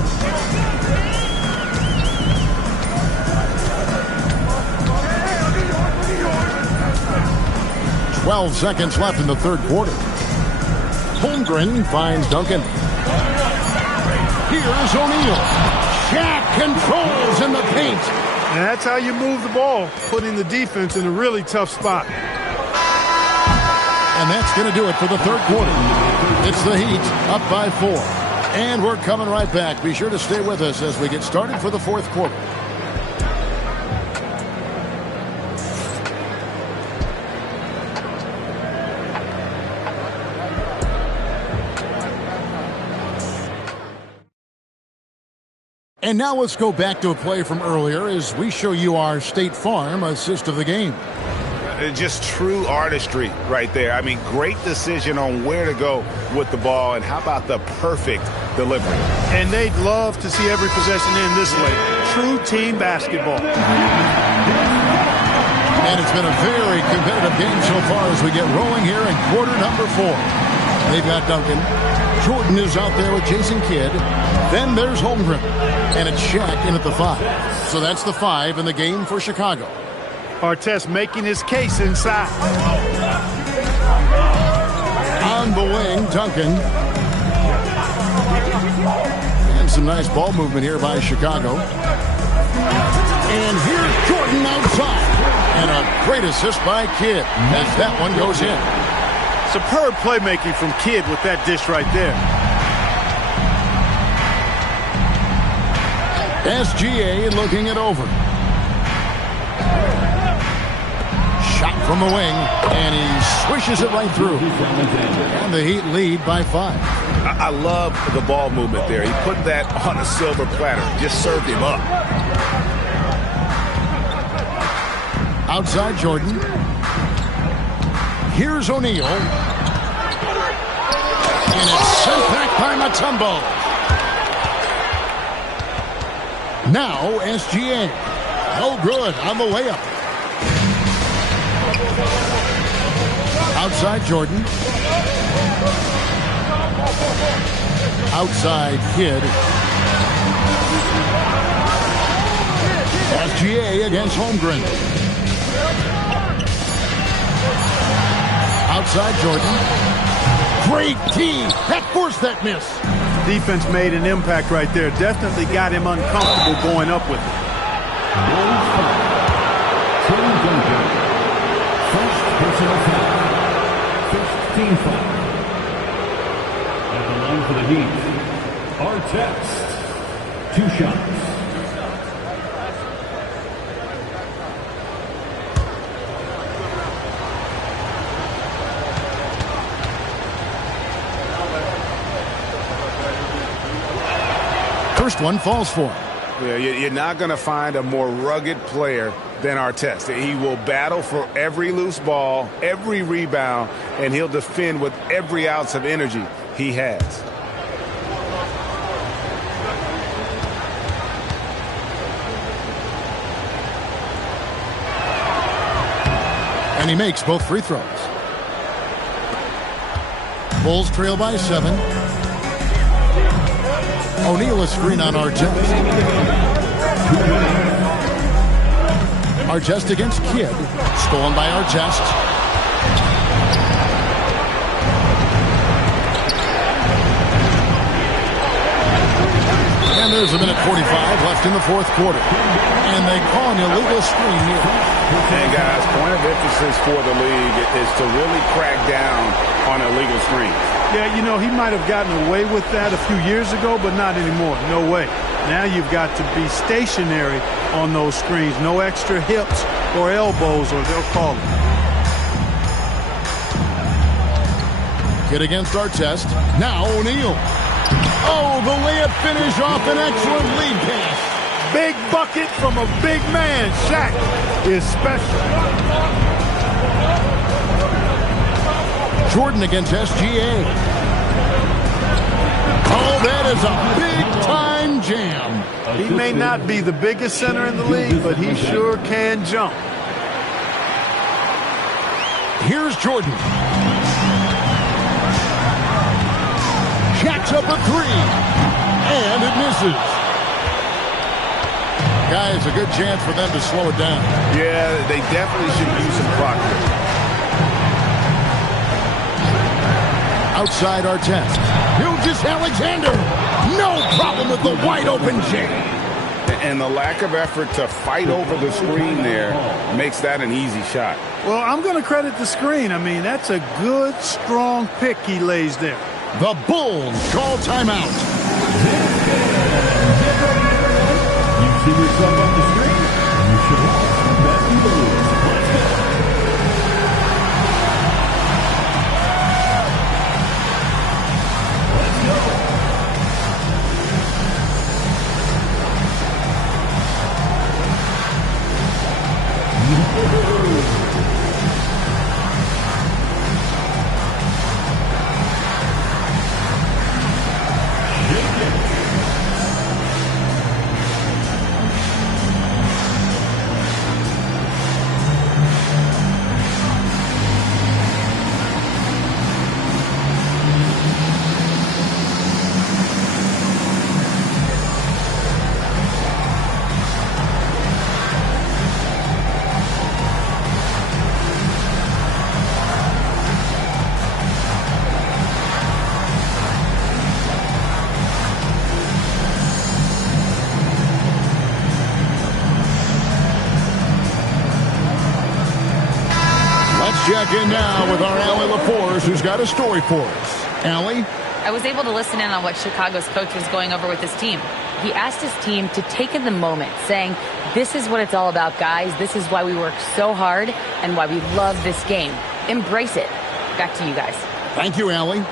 12 seconds left in the third quarter. Holmgren finds Duncan. Here's O'Neal. Shaq controls in the paint. And that's how you move the ball, putting the defense in a really tough spot. And that's going to do it for the third quarter. It's the Heat up by 4. And we're coming right back. Be sure to stay with us as we get started for the fourth quarter. And now let's go back to a play from earlier as we show you our State Farm assist of the game. Just true artistry right there. I mean, great decision on where to go with the ball, and how about the perfect delivery. And they'd love to see every possession end this way. True team basketball. And it's been a very competitive game so far as we get rolling here in quarter number 4. They've got Duncan. Jordan is out there with Jason Kidd. Then there's Holmgren. And it's Shaq in at the 5. So that's the 5 in the game for Chicago. Artest making his case inside. On the wing, Duncan. And some nice ball movement here by Chicago. And here's Jordan outside. And a great assist by Kidd as that one goes in. Superb playmaking from Kidd with that dish right there. SGA looking it over. Shot from the wing, and he swishes it right through. And the Heat lead by 5. I love the ball movement there. He put that on a silver platter. Just served him up. Outside Jordan. Here's O'Neal. And it's sent back by Mutombo. Now SGA. No good on the layup. Outside Jordan. Outside Kidd. SGA against Holmgren. Outside Jordan. Great team. That forced that miss. Defense made an impact right there. Definitely got him uncomfortable going up with it. First personal foul. First team foul. At the line for the Heat, Artest. 2 shots. first one falls for him. Yeah, you're not going to find a more rugged player than Artest. He will battle for every loose ball, every rebound, and he'll defend with every ounce of energy he has. And he makes both free throws. Bulls trail by 7. O'Neal a screen on Artest. Artest against Kidd. Stolen by Artest. And there's a minute 45 left in the fourth quarter. And they call an illegal screen here. And guys, point of emphasis for the league is to really crack down on illegal screens. Yeah, you know, he might have gotten away with that a few years ago, but not anymore. No way. Now you've got to be stationary on those screens. No extra hips or elbows, or they'll call it. Kidd against Artest. Now O'Neal. Oh, the layup finish off an excellent lead pass. Big bucket from a big man. Shaq is special. Jordan against SGA. Oh, that is a big-time jam. He may not be the biggest center in the league, but he sure can jump. Here's Jordan. Jacks up a three. And it misses. Guys, a good chance for them to slow it down. Yeah, they definitely should use some clock here. Outside Artest. Gilgeous-Alexander. No problem with the wide open jam. And the lack of effort to fight over the screen there makes that an easy shot. Well, I'm going to credit the screen. I mean, that's a good, strong pick he lays there. The Bulls call timeout. You see yourself on the screen. You should watch Bet and Lose. Let's go. Check in now with our Allie LaForce, who's got a story for us. Allie? I was able to listen in on what Chicago's coach was going over with his team. He asked his team to take in the moment, saying, this is what it's all about, guys. This is why we work so hard and why we love this game. Embrace it. Back to you guys. Thank you, Allie.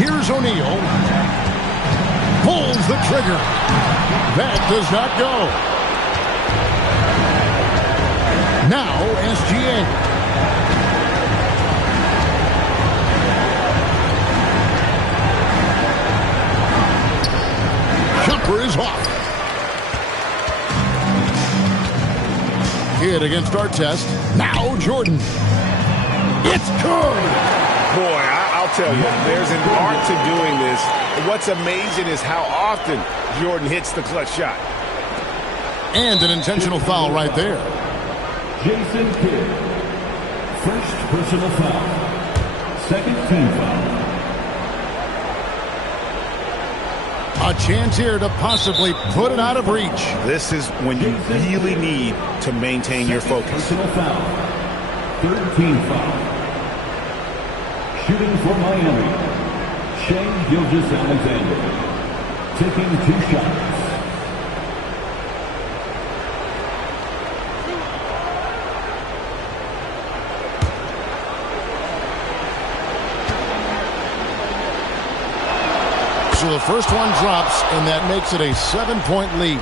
Here's O'Neal. Pulls the trigger. That does not go. Now, SGA. Jumper is off. Kidd against Artest. Now, Jordan. It's good. Boy, I'll tell you, there's an art to doing this. What's amazing is how often Jordan hits the clutch shot. And an intentional foul right there. Jason Kidd. First personal foul. Second team foul. A chance here to possibly put it out of reach. This is when you really need to maintain your focus. Personal foul. Third team foul. Shooting for Miami. Shai Gilgeous-Alexander. Taking 2 shots. So the first one drops, and that makes it a 7-point lead.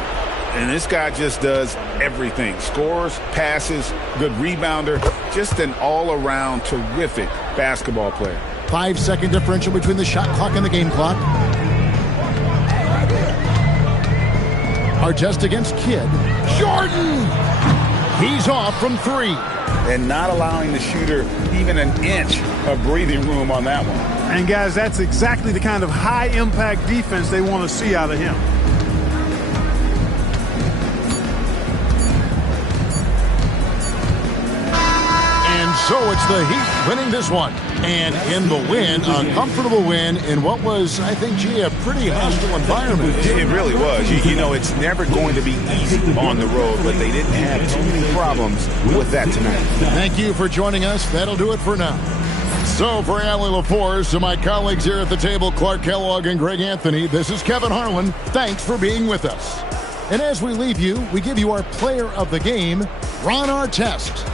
And this guy just does everything. Scores, passes, good rebounder, just an all-around terrific basketball player. 5-second differential between the shot clock and the game clock. Artest against Kidd. Jordan! He's off from 3. And not allowing the shooter even an inch of breathing room on that one. And guys, that's exactly the kind of high-impact defense they want to see out of him. So it's the Heat winning this one. And in the win, a comfortable win in what was, I think, a pretty hostile environment. It really was. You know, it's never going to be easy on the road, but they didn't have too many problems with that tonight. Thank you for joining us. That'll do it for now. So for Allie LaForce and my colleagues here at the table, Clark Kellogg and Greg Anthony, this is Kevin Harlan. Thanks for being with us. And as we leave you, we give you our player of the game, Ron Artest.